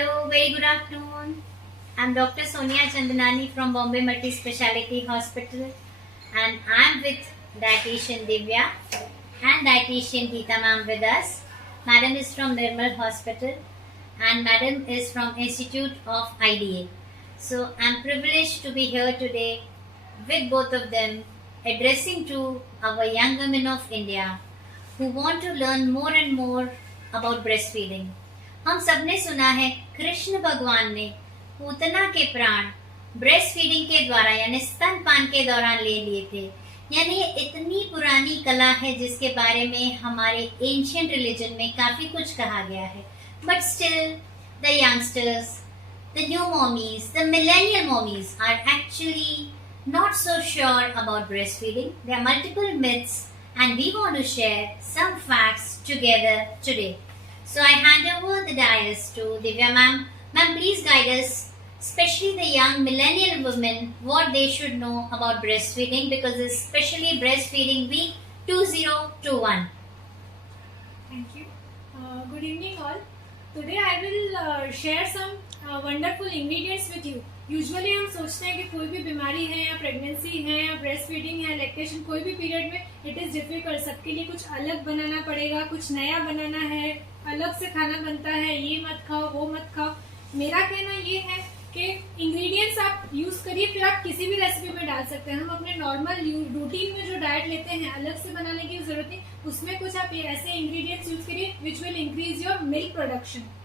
Hello, very good afternoon. I'm Dr. Sonia Chandanani from Bombay Multi Speciality Hospital, and I'm with dietitian Divya and dietitian Geeta ma'am with us. Madam is from Nirmal Hospital, and Madam is from Institute of IDA. So I'm privileged to be here today with both of them, addressing to our young women of India who want to learn more and more about breastfeeding. हम सबने सुना है कृष्ण भगवान ने पूतना के प्राण breast feeding के द्वारा यानी स्तनपान के दौरान ले लिए थे। यानी ये इतनी पुरानी कला है जिसके बारे में हमारे एंशियंट रिलीजन में काफी कुछ कहा गया है। But still the youngsters, the new mommies, the millennial mommies are actually not so sure about breastfeeding. There are multiple myths and we want to share some facts together today. So I hand over the dais to Divya ma'am. Ma'am, please guide us, especially the young millennial women, what they should know about breastfeeding, because especially breastfeeding week 2021. Thank you. Good evening all. Today I will share some wonderful ingredients with you. Usually हम सोचते हैं कि कोई भी बीमारी है या pregnancy है या ब्रेस्ट फीडिंग है, लैक्टेशन, कोई भी पीरियड में इट इज़ डिफिकल्ट। सबके लिए कुछ अलग बनाना पड़ेगा, कुछ नया बनाना है, अलग से खाना बनता है, ये मत खाओ वो मत खाओ। मेरा कहना ये है कि इंग्रेडिएंट्स आप यूज़ करिए, फिर आप किसी भी रेसिपी में डाल सकते हैं। हम अपने नॉर्मल रूटीन में जो डाइट लेते हैं अलग से बनाने की जरूरत नहीं, उसमें कुछ आप ऐसे इंग्रेडिएंट्स यूज़ करिए which will increase your milk production.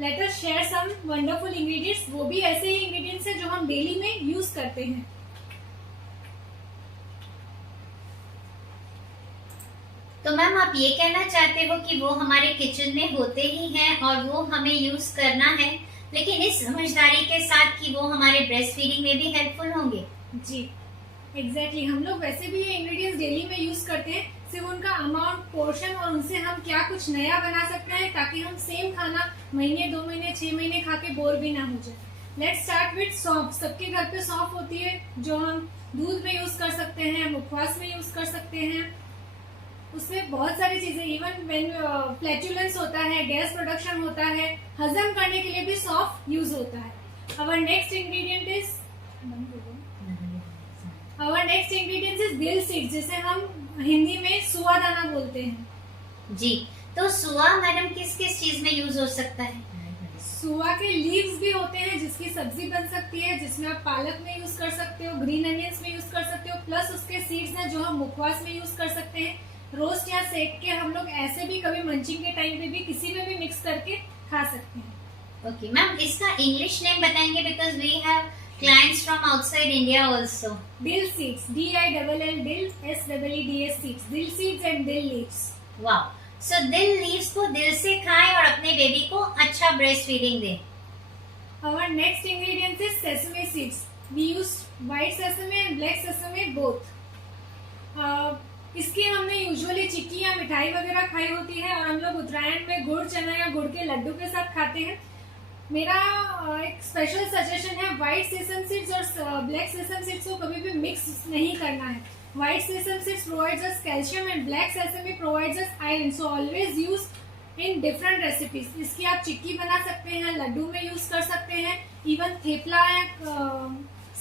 Let us share some wonderful ingredients. वो भी ऐसे ही इंग्रेडिएंट्स हैं जो हम डेली में यूज करते हैं। तो मैम आप ये कहना चाहते हो कि वो हमारे किचन में होते ही हैं और वो हमें यूज करना है, लेकिन इस समझदारी के साथ कि वो हमारे ब्रेस्ट फीडिंग में भी हेल्पफुल होंगे। जी एग्जैक्टली हम लोग वैसे भी ये इंग्रेडिएंट्स डेली में यूज करते हैं, सिर्फ उनका अमाउंट, पोर्शन और उनसे हम क्या कुछ नया बना सकते हैं ताकि हम सेम खाना महीने 2 महीने 6 महीने खा के बोर भी ना हो जाए। लेट्स स्टार्ट विद सौंफ। सबके घर पे सौंफ होती है जो हम दूध में यूज कर सकते हैं, मुखवास में यूज कर सकते हैं। उसमें बहुत सारी चीजें, इवन व्हेन फ्लैचुलेंस होता है, गैस प्रोडक्शन होता है, हजम करने के लिए भी सौंफ यूज होता है। आवर नेक्स्ट इंग्रेडिएंट इज दिल सीड्स, जिसे हम हिंदी में सुआ दाना बोलते हैं। जी, तो सुआ मैडम किस किस चीज में यूज हो सकता है? सुआ के लीव्स भी होते हैं जिसकी सब्जी बन सकती है, जिसमें आप पालक में यूज कर सकते हो, ग्रीन अनियंस में यूज कर सकते हो, प्लस उसके सीड्स हैं जो हम मुखवास में यूज कर सकते हैं। रोस्ट या सेक के हम लोग ऐसे भी कभी मंचिंग के टाइम पे भी किसी में भी मिक्स करके खा सकते हैं। ओके मैम, इसका इंग्लिश नेम बताएंगे because we have clients from outside India also. Dill seeds, DILL, dill, SEEDS seeds, dill seeds and dill leaves. Wow. So dill leaves को दिल से खाएं और अपने बेबी को अच्छा ब्रेस्ट फीडिंग दें। Our next ingredient is sesame seeds. We use white sesame and black sesame both. इसकी हमने यूजुअली चिक्की या मिठाई वगैरह खाई होती है और हम लोग उत्तरायण में गुड़ चना या गुड़ के लड्डू के साथ खाते हैं। मेरा एक स्पेशल सजेशन है, व्हाइट सेसम सीड्स और ब्लैक सेसम सीड्स को कभी भी मिक्स नहीं करना है। White सेसम seeds provides us calcium and black सेसम provides us iron, so always use in different recipes. इसकी आप चिक्की बना सकते हैं, लड्डू में यूज कर सकते हैं, इवन थेपला या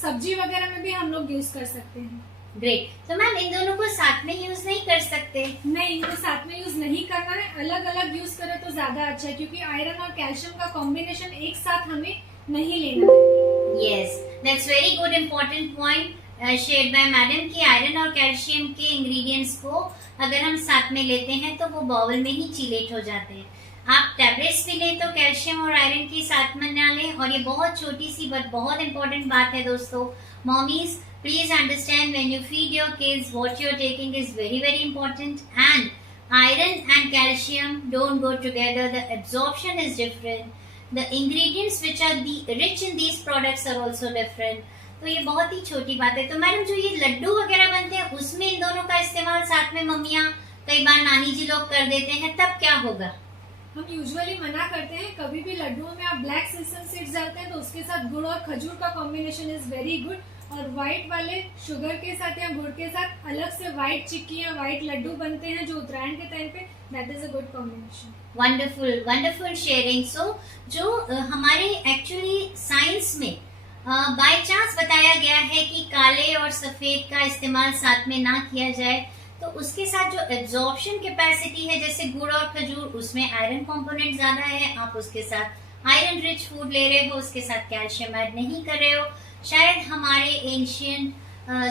सब्जी वगैरह में भी हम लोग यूज कर सकते हैं। ग्रेट। तो मैम इन दोनों को साथ में यूज नहीं कर सकते? नहीं, इनको साथ में यूज नहीं करना है, अलग अलग यूज करें तो ज्यादा अच्छा है, क्योंकि आयरन और कैल्शियम का कॉम्बिनेशन एक साथ हमें नहीं लेना है। Yes, that's very good important point shared by madam कि आयरन और कैल्शियम के इंग्रेडिएंट्स को अगर हम साथ में लेते हैं तो वो बाउल में ही चीलेट हो जाते हैं। आप टैबलेट्स भी लें तो कैल्शियम और आयरन की साथ में ना लें। और ये बहुत छोटी सी बट बहुत इंपॉर्टेंट बात है दोस्तों। Mommies, please understand when you feed your kids what you're taking is very very important, and iron and calcium don't go together. The absorption is different. The ingredients which are rich in these products are also different. तो ये बहुत ही छोटी बात है। तो madam जो ये लड्डू वगैरह बनते हैं उसमें इन दोनों का इस्तेमाल साथ में मम्मियाँ, कई बार नानी जी लोग कर देते हैं, तब क्या होगा? हम यूजुअली मना करते हैं, कभी भी लड्डुओं में आप ब्लैक सेसम सीड्स डालते हैं तो उसके साथ गुड़ और खजूर का कॉम्बिनेशन इज वेरी गुड। और व्हाइट वाले शुगर के साथ या गुड़ के साथ अलग से व्हाइट चिक्की या व्हाइट लड्डू बनते हैं जो उत्तरायण के टाइम पे, that is a good combination. Wonderful wonderful sharing. So जो हमारे एक्चुअली साइंस में बाय चांस बताया गया है कि काले और सफेद का इस्तेमाल साथ में ना किया जाए, तो उसके साथ जो एब्जॉर्प्शन कैपेसिटी है, जैसे गुड़ और खजूर, उसमें आयरन कंपोनेंट ज्यादा है, आप उसके साथ आयरन रिच फूड ले रहे हो, उसके साथ कैल्शियम ऐड नहीं कर रहे हो। शायद हमारे एंशियंट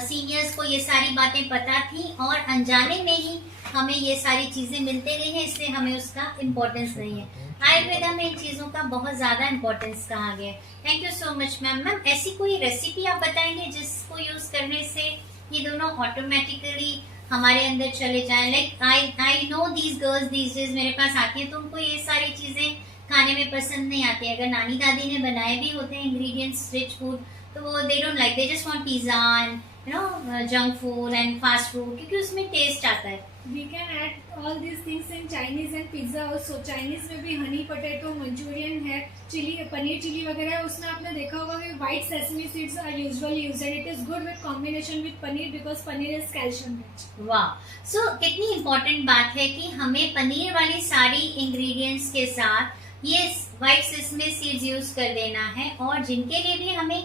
सीनियर्स को ये सारी बातें पता थी और अनजाने में ही हमें ये सारी चीजें मिलते गई हैं, इसलिए हमें उसका इम्पोर्टेंस नहीं है। आयुर्वेदा में इन चीजों का बहुत ज्यादा इम्पोर्टेंस कहा गया है। Thank you so much ma'am. Ma'am ऐसी कोई रेसिपी आप बताएंगे जिसको यूज करने से ये दोनों ऑटोमेटिकली हमारे अंदर चले जाएं? Like I know these girls these days मेरे पास आती हैं तो उनको ये सारी चीजें खाने में पसंद नहीं आती। अगर नानी दादी ने बनाए भी होते हैं इंग्रेडिएंट्स रिच फूड, तो they don't like, they just want pizza and you know junk food and fast food, क्योंकि उसमें टेस्ट आता है। We can add all these things in Chinese and pizza also. Chinese में भी Honey potato, Manchurian है, chilli, paneer chilli वगैरह है, उसमें आपने देखा होगा कि white sesame seeds are usually used and it is good with combination with paneer because paneer is calcium rich. वाह, सो कितनी इम्पोर्टेंट बात है कि हमें पनीर वाली सारी इंग्रेडिएंट्स के साथ ये व्हाइट सेसमे सीड्स यूज कर देना है। और जिनके लिए भी हमें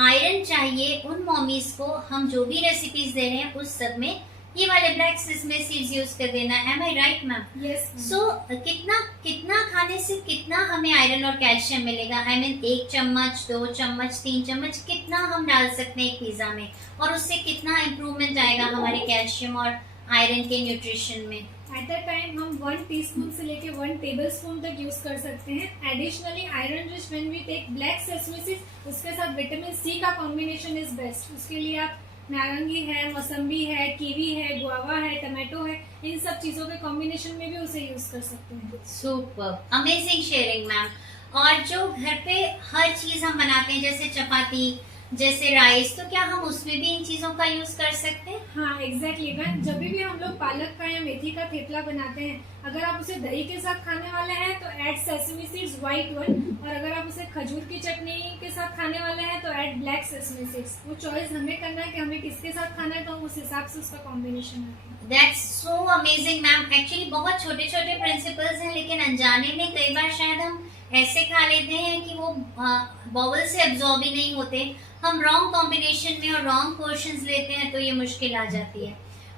आयरन चाहिए, उन मॉमीज को हम जो भी रेसिपीज दे रहे हैं उस सब में ये वाले ब्लैक सेसमे सीड्स यूज कर देना। एम आई राइट मैम? Yes. सो कितना खाने से कितना हमें आयरन और कैल्शियम मिलेगा? आई मीन 1 चम्मच, 2 चम्मच, 3 चम्मच, कितना हम डाल सकते हैं एक पिज्जा में, और उससे कितना इम्प्रूवमेंट आएगा हमारे कैल्शियम और आयरन के न्यूट्रिशन में? एट द टाइम हम 1 टीस्पून से लेके 1 टेबलस्पून तक यूज कर सकते हैं। Additionally iron rich when we take black sesame seeds, उसके साथ विटामिन सी का कॉम्बिनेशन इज बेस्ट। उसके लिए आप नारंगी है, मौसम्बी है, कीवी है, गुआवा है, टमाटो है, इन सब चीजों के कॉम्बिनेशन में भी उसे यूज कर सकते हैं। Super amazing sharing ma'am. और जो घर पे हर चीज हम बनाते हैं, जैसे चपाती, जैसे राइस, तो क्या हम उसमें भी इन चीजों का यूज कर सकते हैं? हाँ एग्जैक्टली। जब भी हम लोग पालक का या मेथी का थेपला बनाते हैं, अगर आप उसे दही के साथ खाने वाले हैं तो add sesame seeds white one, और अगर आप उसे खजूर की चटनी के साथ खाने वाले हैं तो ऐड ब्लैक सेसमी सीड्स। वो चॉइस हमें करना है कि हमें किसके साथ खाना है, तो हम उस हिसाब से उसका कॉम्बिनेशन रखें। That's so amazing ma'am. Actually बहुत छोटे छोटे प्रिंसिपल्स हैं, लेकिन अनजाने में कई बार शायद हम ऐसे खा लेते हैं कि वो बॉवल से एब्जॉर्ब ही नहीं होते। हम रॉन्ग कॉम्बिनेशन में और रॉन्ग पोर्शंस लेते हैं तो ये मुश्किल आ जाती है।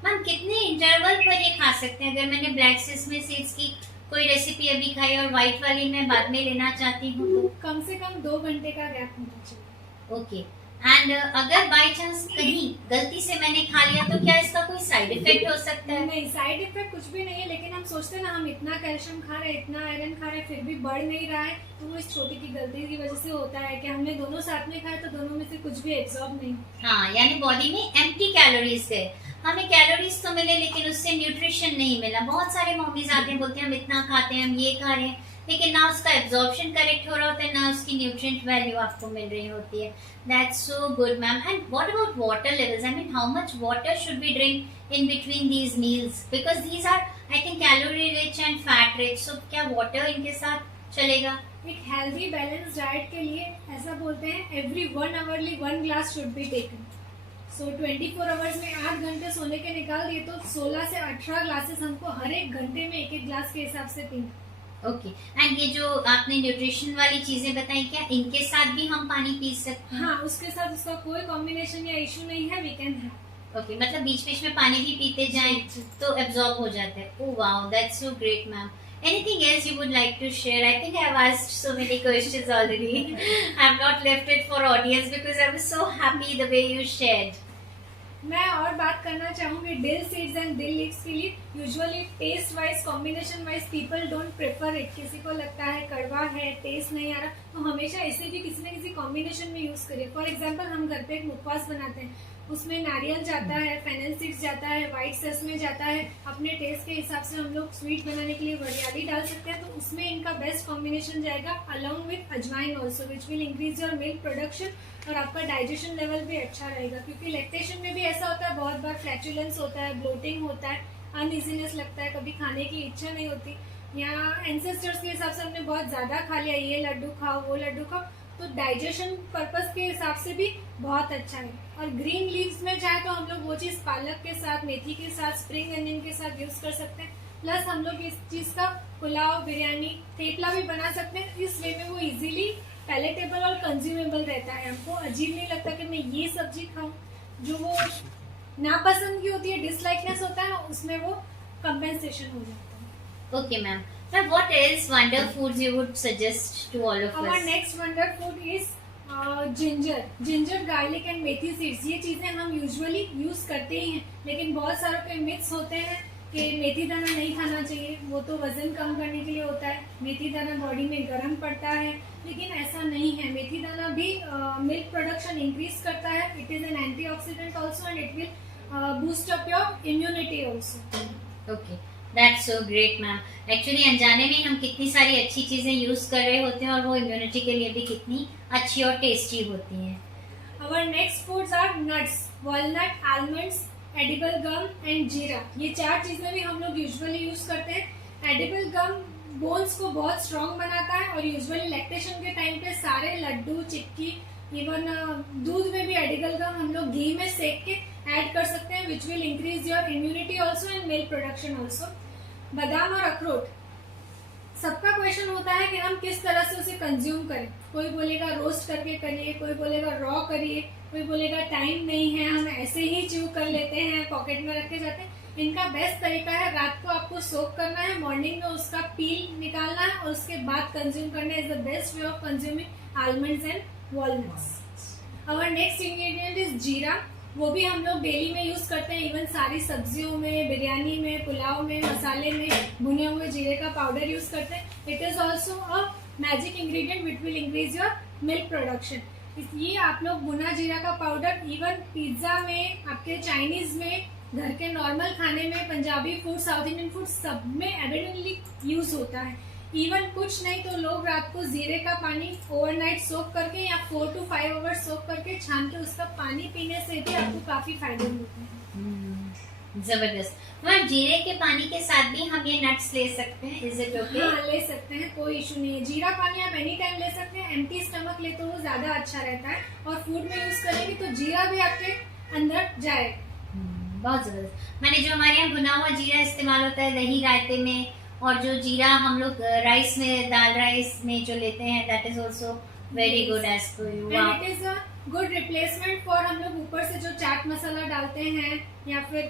मैम कितने इंटरवल पर ये खा सकते हैं? अगर मैंने ब्लैक सेसमे सीड्स की कोई रेसिपी अभी खाई और व्हाइट वाली मैं बाद में लेना चाहती हूँ तो? कम से कम 2 घंटे का गैप होना चाहिए। ओके। एंड अगर बाय चांस कहीं गलती से मैंने खा लिया तो क्या इसका कोई साइड इफेक्ट हो सकता है? नहीं, साइड इफेक्ट कुछ भी नहीं है, लेकिन हम सोचते हैं ना हम इतना कैल्शियम खा रहे हैं, इतना आयरन खा रहे हैं, फिर भी बढ़ नहीं रहा है, तो वो इस छोटी की गलती की वजह से होता है कि हमने दोनों साथ में खाए तो दोनों में से कुछ भी एब्जॉर्ब नहीं। हाँ, यानी बॉडी में एम्प्टी कैलोरीज है, हमें कैलोरीज तो मिले लेकिन उससे न्यूट्रिशन नहीं मिला। बहुत सारे मॉमीज आते हैं, बोलते हैं हम इतना खाते हैं, हम ये खा रहे हैं, लेकिन ना उसका एब्जॉर्प्शन करेक्ट हो रहा होता है, ना उसकी न्यूट्रिएंट वैल्यू आपको मिल रही होती है। That's so good ma'am. And what about water levels? I mean how much water should we drink in between these meals? Because these are I think calorie rich and fat rich, so क्या water इनके साथ चलेगा? एक healthy balance diet के लिए ऐसा बोलते हैं every 1 hourly 1 glass should be taken. So 24 hours में 8 घंटे सोने के निकाल दिए तो 16 से 18 ग्लासेस हमको हर एक घंटे में 1-1 ग्लास के हिसाब से पीना। ओके। एंड ये जो आपने न्यूट्रिशन वाली चीजें बताई, क्या इनके साथ भी हम पानी पी सकते हैं? हाँ, उसके साथ उसका कोई कॉम्बिनेशन या इशू नहीं है, वी कैन हैव। ओके, मतलब बीच बीच में पानी भी पीते जाएं तो एब्जॉर्ब हो जाता है। Oh wow, that's so great ma'am. Anything else you would like to share? I think I have asked so many questions already. I have not left it for audience because I was so happy the way you shared. मैं और बात करना चाहूंगी dill seeds and dill leaves के लिए। Usually taste wise, combination wise people don't prefer it. किसी को लगता है कड़वा है, टेस्ट नहीं आ रहा, तो हमेशा इसे भी किसी न किसी कॉम्बिनेशन में यूज करिए। फॉर एग्जांपल हम घर पे एक मुखवास बनाते हैं, उसमें नारियल जाता है, फेनल सीड्स जाता है, व्हाइट सेसमे जाता है। अपने टेस्ट के हिसाब से हम लोग स्वीट बनाने के लिए वरियाली डाल सकते हैं, तो उसमें इनका बेस्ट कॉम्बिनेशन जाएगा अलोंग विथ अजवाइन also, which will increase your milk production और आपका डाइजेशन लेवल भी अच्छा रहेगा। क्योंकि लैक्टेशन में भी ऐसा होता है, बहुत बार फ्लैचुलेंस होता है, ब्लोटिंग होता है, अनइजीनेस लगता है, कभी खाने की इच्छा नहीं होती, या एंसेस्टर्स के हिसाब से हमने बहुत ज्यादा खा लिया, ये लड्डू खाओ वो लड्डू खाओ, तो डाइजेशन पर्पस के हिसाब से भी बहुत अच्छा है। और ग्रीन लीव्स में चाहे तो हम लोग वो चीज़ पालक के साथ, मेथी के साथ, स्प्रिंग अनियन के साथ यूज कर सकते हैं। प्लस हम लोग इस चीज़ का पुलाव, बिरयानी, थेपला भी बना सकते हैं। इस वे में वो इजीली पैलेटेबल और कंज्यूमेबल रहता है। हमको अजीब नहीं लगता कि मैं ये सब्जी खाऊं। जो वो नापसंद की होती है, डिसलाइकनेस होता है ना, उसमें वो कंपेंसेशन हो जाता है। Okay, ma'am. Now, what else wonder foods you would suggest to all of Our us? next wonder food is ginger, garlic and methi seeds. ये चीजें हम यूजुअली यूज करते ही हैं, लेकिन बहुत सारों के मिथ्स होते हैं कि मेथी दाना नहीं खाना चाहिए, वो तो वजन कम करने के लिए होता है, मेथी दाना बॉडी में गर्म पड़ता है। लेकिन ऐसा नहीं है। मेथी दाना भी मिल्क प्रोडक्शन इंक्रीज करता है। It is an antioxidant also and it will boost up your immunity also. Okay, that's so great, ma'am. Actually, अनजाने में हम कितनी सारी अच्छी चीजें यूज कर रहे होते हैं और वो इम्यूनिटी के लिए भी कितनी अच्छी और टेस्टी होती हैं। Our next foods are nuts, walnut, almonds, edible gum and जीरा। ये चार चीजें भी हम लोग यूजुअली यूज करते हैं। एडिबल गम बोन्स को बहुत स्ट्रॉन्ग बनाता है और यूजुअली लैक्टेशन के टाइम पे सारे लड्डू, चिक्की, इवन दूध में भी एडिबल गम हम लोग घी में सेक के ऐड कर सकते हैं, विच will increase your immunity also and milk production also. बादाम और अखरोट, सबका क्वेश्चन होता है कि हम किस तरह से उसे कंज्यूम करें। कोई बोलेगा रोस्ट करके करिए, कोई बोलेगा रॉ करिए, कोई बोलेगा टाइम नहीं है, हम ऐसे ही च्यू कर लेते हैं, पॉकेट में रख के जाते हैं। इनका बेस्ट तरीका है, रात को आपको सोक करना है, मॉर्निंग में उसका पील निकालना है और उसके बाद कंज्यूम करना is the best way of consuming almonds and walnuts. Our next ingredient is jeera. वो भी हम लोग डेली में यूज करते हैं, इवन सारी सब्जियों में, बिरयानी में, पुलाव में, मसाले में भुने हुए जीरे का पाउडर यूज करते हैं। It is also a magic ingredient which will increase your milk production. ये आप लोग भुना जीरा का पाउडर इवन पिज्जा में, आपके चाइनीज में, घर के नॉर्मल खाने में, Punjabi food, south Indian food, सब में एविडेंटली यूज होता है। इवन कुछ नहीं तो लोग रात को जीरे का पानी ओवरनाइट सोक करके या 4 to 5 आवर्स सोक करके छान के उसका पानी पीने से भी आपको काफी फायदे होते हैं। जबरदस्त। मैम, जीरे के पानी के साथ भी हम ये नट्स ले सकते हैं, इज इट ओके? हाँ, ले सकते हैं, कोई इशू नहीं है। जीरा पानी आप एनी टाइम ले सकते हैं। एम्प्टी स्टमक ले तो वो ज्यादा अच्छा रहता है और फूड में यूज करेंगे तो जीरा भी आपके अंदर जाएगा। बहुत जबरदस्त। मैंने जो हमारे यहाँ भुना हुआ जीरा इस्तेमाल होता है दही रायते में, और जो जीरा हम लोग राइस में, दाल राइस में जो लेते हैं, that is also very good as per you. And it is a good replacement for, हम लोग ऊपर से जो चाट मसाला डालते हैं या फिर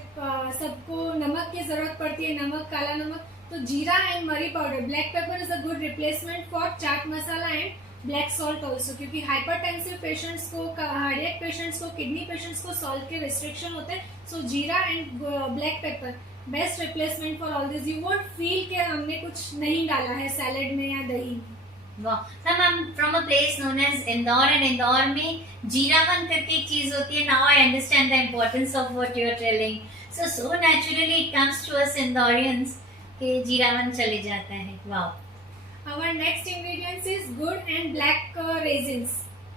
सबको नमक की जरूरत पड़ती है, नमक, काला नमक, तो जीरा एंड मरी powder, black pepper is a good replacement for chaat masala and black salt also. क्योंकि हाइपरटेंसिव पेशेंट्स को, हार्डियक पेशेंट्स को, किडनी पेशेंट्स को सॉल्ट के रिस्ट्रिक्शन होते हैं। सो जीरा and black pepper best replacement for all this. You won't feel के हमने कुछ नहीं डाला है सैलेड में या दही में। वाह। Ma'am, I am from a place known as Indore, and Indore में जीरावन करके एक चीज होती है। Now I understand the importance of what you are telling. So naturally it comes to us Indoreans कि जीरावन चले जाता है। वाह। Our next ingredients is गुड़ एंड ब्लैक रेजिन्स,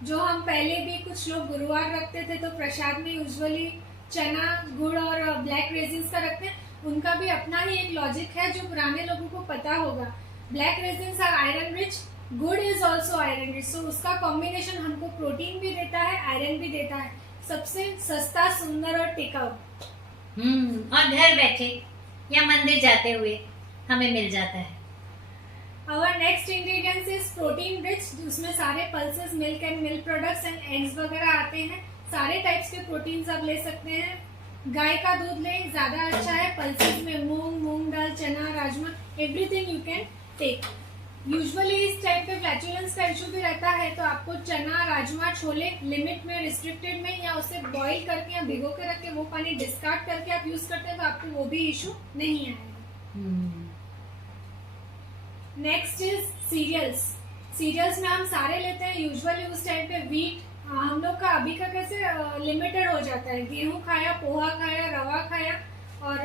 जो हम पहले भी कुछ लोग गुरुवार रखते थे तो प्रसाद में यूजुअली चना, गुड़ और ब्लैक रेजिन्स का रखते हैं। उनका भी अपना ही एक लॉजिक है जो पुराने लोगों को पता होगा। Black raisins are iron rich, gur is also iron rich, so उसका कॉम्बिनेशन हमको प्रोटीन भी देता है, आयरन भी देता है। सबसे सस्ता, सुंदर और टिकाऊ। और घर बैठे या मंदिर जाते हुए हमें मिल जाता है। Our next ingredients is protein rich, उसमें सारे pulses, milk and milk products and eggs वगैरह आते हैं। सारे टाइप्स के प्रोटीन्स आप ले सकते हैं। गाय का दूध लें, ज्यादा अच्छा है। पल्सेस में मूंग दाल, चना, राजमा, everything you can take. Usually इस टाइप पे फ्लैचुलेंस का इशू भी रहता है, तो आपको चना, राजमा, छोले लिमिट में, रिस्ट्रिक्टेड में, या उसे बॉईल करके या भिगो के रख के वो पानी डिस्कार्ड करके आप यूज करते हैं तो आपको वो भी इशू नहीं आएगा। Next is serials. सीरियल्स में हम सारे लेते हैं यूजुअली उस टाइम पे। व्हीट हम लोग का अभी का कैसे लिमिटेड हो जाता है, गेहूं खाया, पोहा खाया, रवा खाया, और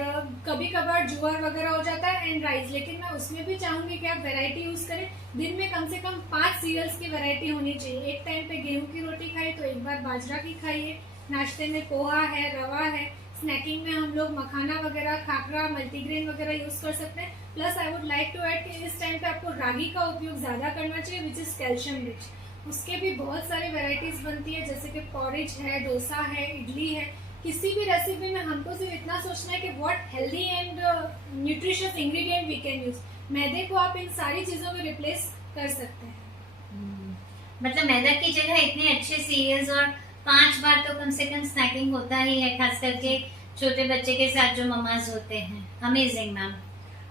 कभी कभार जुआर वगैरह हो जाता है एंड राइस। लेकिन मैं उसमें भी चाहूंगी कि आप वैरायटी यूज करें। दिन में कम से कम 5 सीरियल्स की वैरायटी होनी चाहिए। एक टाइम पे गेहूं की रोटी खाइए तो एक बार बाजरा की खाइए, नाश्ते में पोहा है, रवा है, स्नैकिंग में हम लोग मखाना वगैरह, खाखरा, मल्टीग्रेन वगैरह यूज कर सकते हैं। Plus I would like to add कि इस टाइम पे आपको रागी का उपयोग ज्यादा करना चाहिए, विच इज कैल्शियम रिच। उसके भी बहुत सारी वैरायटीज बनती है, जैसे कि पॉरेज है, डोसा है, इडली है। किसी भी रेसिपी में हमको सिर्फ इतना सोचना है कि what healthy and nutritious ingredient we can use. मैदे को आप इन सारी चीजों में रिप्लेस कर सकते हैं। मतलब मैदा की जगह इतने अच्छे सीरियल्स, और 5 बार तो कम से कम स्नैकिंग होता ही है, खास करके छोटे बच्चे के साथ जो ममाज होते हैं। Amazing ma'am.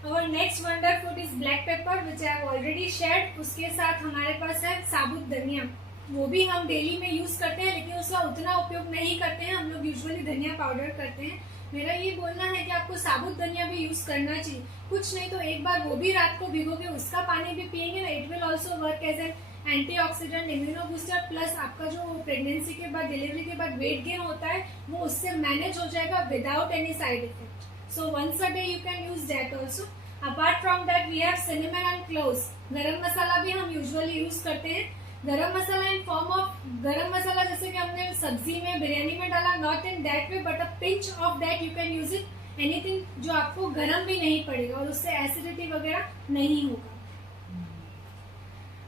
और next wonder food is black pepper which I have already shared. उसके साथ हमारे पास है साबुत धनिया। वो भी हम डेली में यूज करते हैं, लेकिन उसका उतना उपयोग नहीं करते हैं। हम लोग यूजुअली धनिया पाउडर करते हैं। मेरा ये बोलना है कि आपको साबुत धनिया भी यूज करना चाहिए। कुछ नहीं तो एक बार वो भी रात को भिगो के उसका पानी भी पियेंगे ना, it will also work as an antioxidant, immuno booster, plus आपका जो प्रेगनेंसी के बाद, डिलीवरी के बाद वेट गेन होता है वो उससे मैनेज हो जाएगा without any side effect. So once a day you can use that also. Apart from that we have cinnamon and cloves. गरम मसाला भी हम usually यूज करते हैं। गरम मसाला इन फॉर्म ऑफ गरम मसाला जैसे कि हमने सब्जी में, बिरयानी में डाला, not in that way but a pinch of that you can use it anything जो आपको गरम भी नहीं पड़ेगा और उससे एसिडिटी वगैरह नहीं होगा।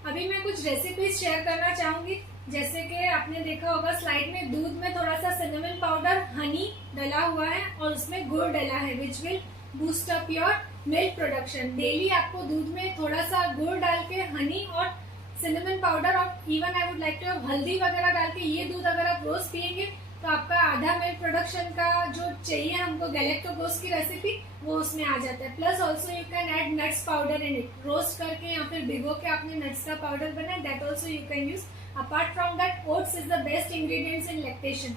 अभी मैं कुछ रेसिपीज शेयर करना चाहूंगी। जैसे कि आपने देखा होगा स्लाइड में, दूध में थोड़ा सा सिनेमन पाउडर, हनी डला हुआ है और उसमें गुड़ डला है which will boost up your milk production. Daily आपको दूध में थोड़ा सा गुड़ डाल के, हनी और सिनेमन पाउडर और even I would like to हल्दी वगैरह डाल के ये दूध अगर आप रोज पियेंगे तो आपका आधा मिल्क प्रोडक्शन का जो चाहिए हमको गैलेक्टोगोस की रेसिपी वो उसमें आ जाता है। Plus also you can add nuts powder in it. Roast करके या फिर भिगो के आपने नट्स का पाउडर बनाया, that also you can use. Apart from that oats is the best ingredients in lactation.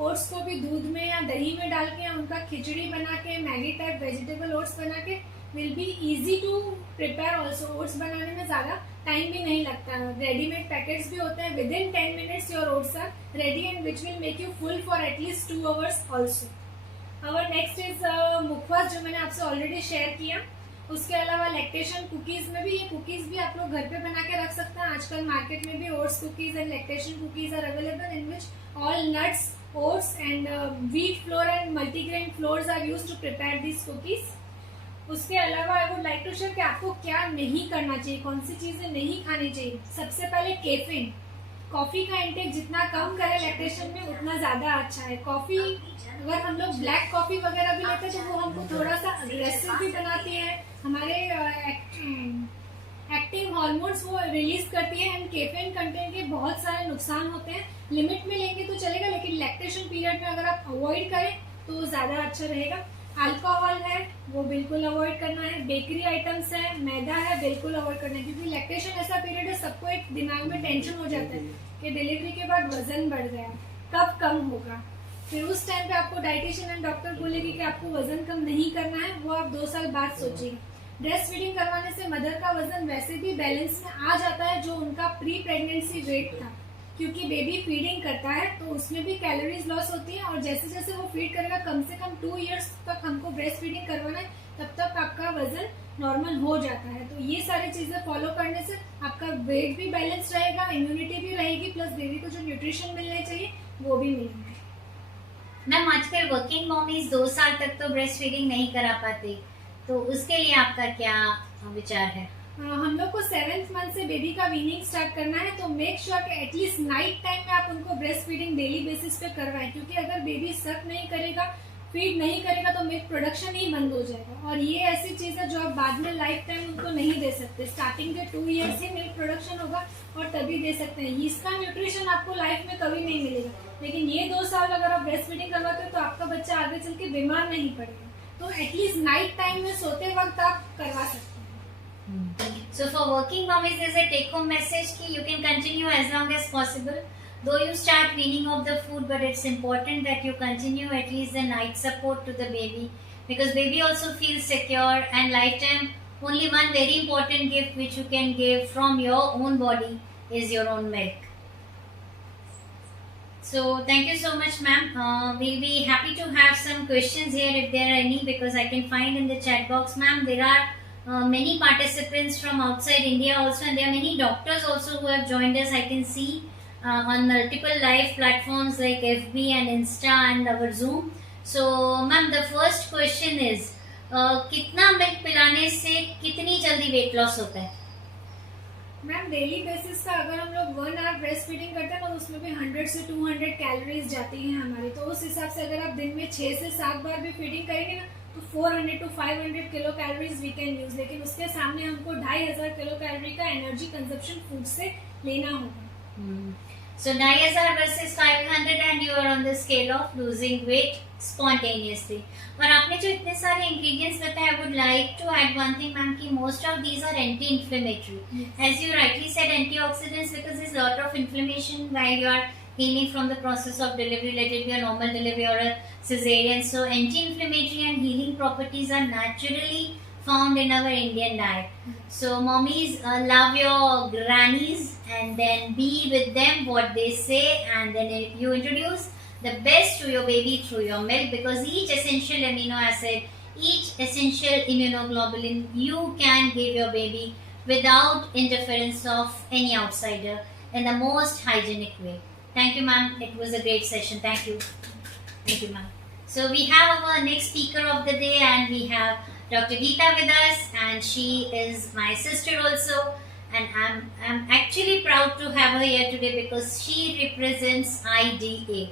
Oats को भी दूध में या दही में डाल के उनका खिचड़ी बना के, मैगी टाइप वेजिटेबल ओट्स बना के will be easy to prepare also. Oats बनाने में ज्यादा टाइम भी नहीं लगता। रेडीमेड पैकेट्स भी होते हैं, within 10 minutes your oats are ready and which will make you full for at least 2 hours also. और नेक्स्ट इज मुखवास, जो मैंने आपसे ऑलरेडी शेयर किया। उसके अलावा लैक्टेशन कुकीज में भी, ये कुकीज भी आप लोग घर पे बना के रख सकते हैं। आजकल मार्केट में भी oats cookies and lactation cookies are available in which all nuts, oats and wheat flour and multigrain flours are used to prepare this cookies. उसके अलावा I would like to share कि आपको क्या नहीं करना चाहिए, कौन सी चीजें नहीं खानी चाहिए। सबसे पहले कैफीन, कॉफी का इंटेक जितना कम करें लैक्टेशन में उतना ज्यादा अच्छा है। कॉफी अगर हम लोग ब्लैक कॉफी वगैरह भी लेते हैं तो वो हमको थोड़ा सा अग्रेसिव भी बनाती है, हमारे एक्टिव हार्मोन्स वो रिलीज करती है एंड कैफीन कंटेंट के बहुत सारे नुकसान होते हैं। लिमिट में लेंगे तो चलेगा, लेकिन लैक्टेशन पीरियड में अगर आप अवॉइड करें तो ज्यादा अच्छा रहेगा। अल्कोहल है वो बिल्कुल अवॉइड करना है। बेकरी आइटम्स है, मैदा है, बिल्कुल अवॉइड करना है, क्योंकि लैक्टेशन ऐसा पीरियड है सबको एक दिमाग में टेंशन हो जाता है कि डिलीवरी के बाद वजन बढ़ गया, कब कम होगा। फिर उस टाइम पे आपको डाइटिशियन एंड डॉक्टर बोलेगी कि आपको वजन कम नहीं करना है, वो आप 2 साल बाद सोचिए। ब्रेस्ट फीडिंग करवाने से मदर का वजन वैसे भी बैलेंस में आ जाता है जो उनका प्री प्रेगनेंसी वेट था, क्योंकि बेबी फीडिंग करता है तो उसमें भी कैलोरीज लॉस होती है और जैसे जैसे वो फीड करेगा, कम से कम 2 years तक हमको ब्रेस्ट फीडिंग करवाना है, तब तक आपका वजन नॉर्मल हो जाता है। तो ये सारी चीजें फॉलो करने से आपका वेट भी बैलेंस रहेगा, इम्यूनिटी भी रहेगी, प्लस बेबी को जो न्यूट्रिशन मिलने चाहिए वो भी मिलेंगे। मैम आजकल वर्किंग मॉमीज 2 साल तक तो ब्रेस्ट फीडिंग नहीं करा पाते, तो उसके लिए आपका क्या विचार है? हम लोग को 7th मंथ से बेबी का वीनिंग स्टार्ट करना है, तो मेक श्योर कि एटलीस्ट नाइट टाइम में आप उनको ब्रेस्ट फीडिंग डेली बेसिस पे करवाएं, क्योंकि अगर बेबी सक नहीं करेगा, फीड नहीं करेगा तो मिल्क प्रोडक्शन ही बंद हो जाएगा। और ये ऐसी चीज है जो आप बाद में लाइफ टाइम उनको नहीं दे सकते। स्टार्टिंग के 2 years ही मिल्क प्रोडक्शन होगा और तभी दे सकते हैं। इसका न्यूट्रिशन आपको लाइफ में कभी नहीं मिलेगा, लेकिन ये 2 साल अगर आप ब्रेस्ट फीडिंग करवाते हो तो आपका बच्चा आगे चल के बीमार नहीं पड़ेगा। तो एटलीस्ट नाइट टाइम में सोते वक्त आप करवा सकते हैं। So for working mommies, there's a take-home message कि you can continue as long as possible. Though you start weaning off the food, but it's important that you continue at least the night support to the baby, because baby also feels secure, and lifetime only one very important gift which you can give from your own body is your own milk. So thank you so much, ma'am. We'll be happy to have some questions here if there are any, because I can find in the chat box, ma'am. There are many participants from outside India also, and there are many doctors also who have joined us. I can see on multiple live platforms like FB and Insta and our Zoom. So, ma'am, the first question is, कितना milk पिलाने से कितनी जल्दी weight loss होता है? Ma'am daily basis का अगर हम लोग 1 आवर ब्रेस्ट फीडिंग करते हैं तो उसमें भी 100 से 200 कैलोरीज जाती हैं हमारी। तो उस हिसाब से अगर आप दिन में 6 से 7 बार भी फीडिंग करेंगे ना तो 400 to 500 kilo calories we can use, लेकिन उसके सामने हमको 2500 किलो कैलोरी का एनर्जी कंजप्शन फूड से लेना होगा। So 9,000 versus 500 and you are on the scale of losing weight spontaneously. और आपने जो इतने सारे ingredients बताए, I would like to add one thing, ma'am, कि most of these are anti-inflammatory. Yes. As you rightly said, antioxidants, because there's a lot of inflammation while you are healing from the process of delivery, let it be a normal delivery or a cesarean. So anti-inflammatory and healing properties are naturally found in our Indian diet. So mommies, love your grannies and then be with them what they say, and then you introduce the best to your baby through your milk, because each essential amino acid, each essential immunoglobulin you can give your baby without interference of any outsider in the most hygienic way. Thank you, ma'am. It was a great session. Thank you. Thank you, ma'am. So we have our next speaker of the day, and we have Dr. Geeta with us, and she is my sister also, and I'm actually proud to have her here today because she represents IDA,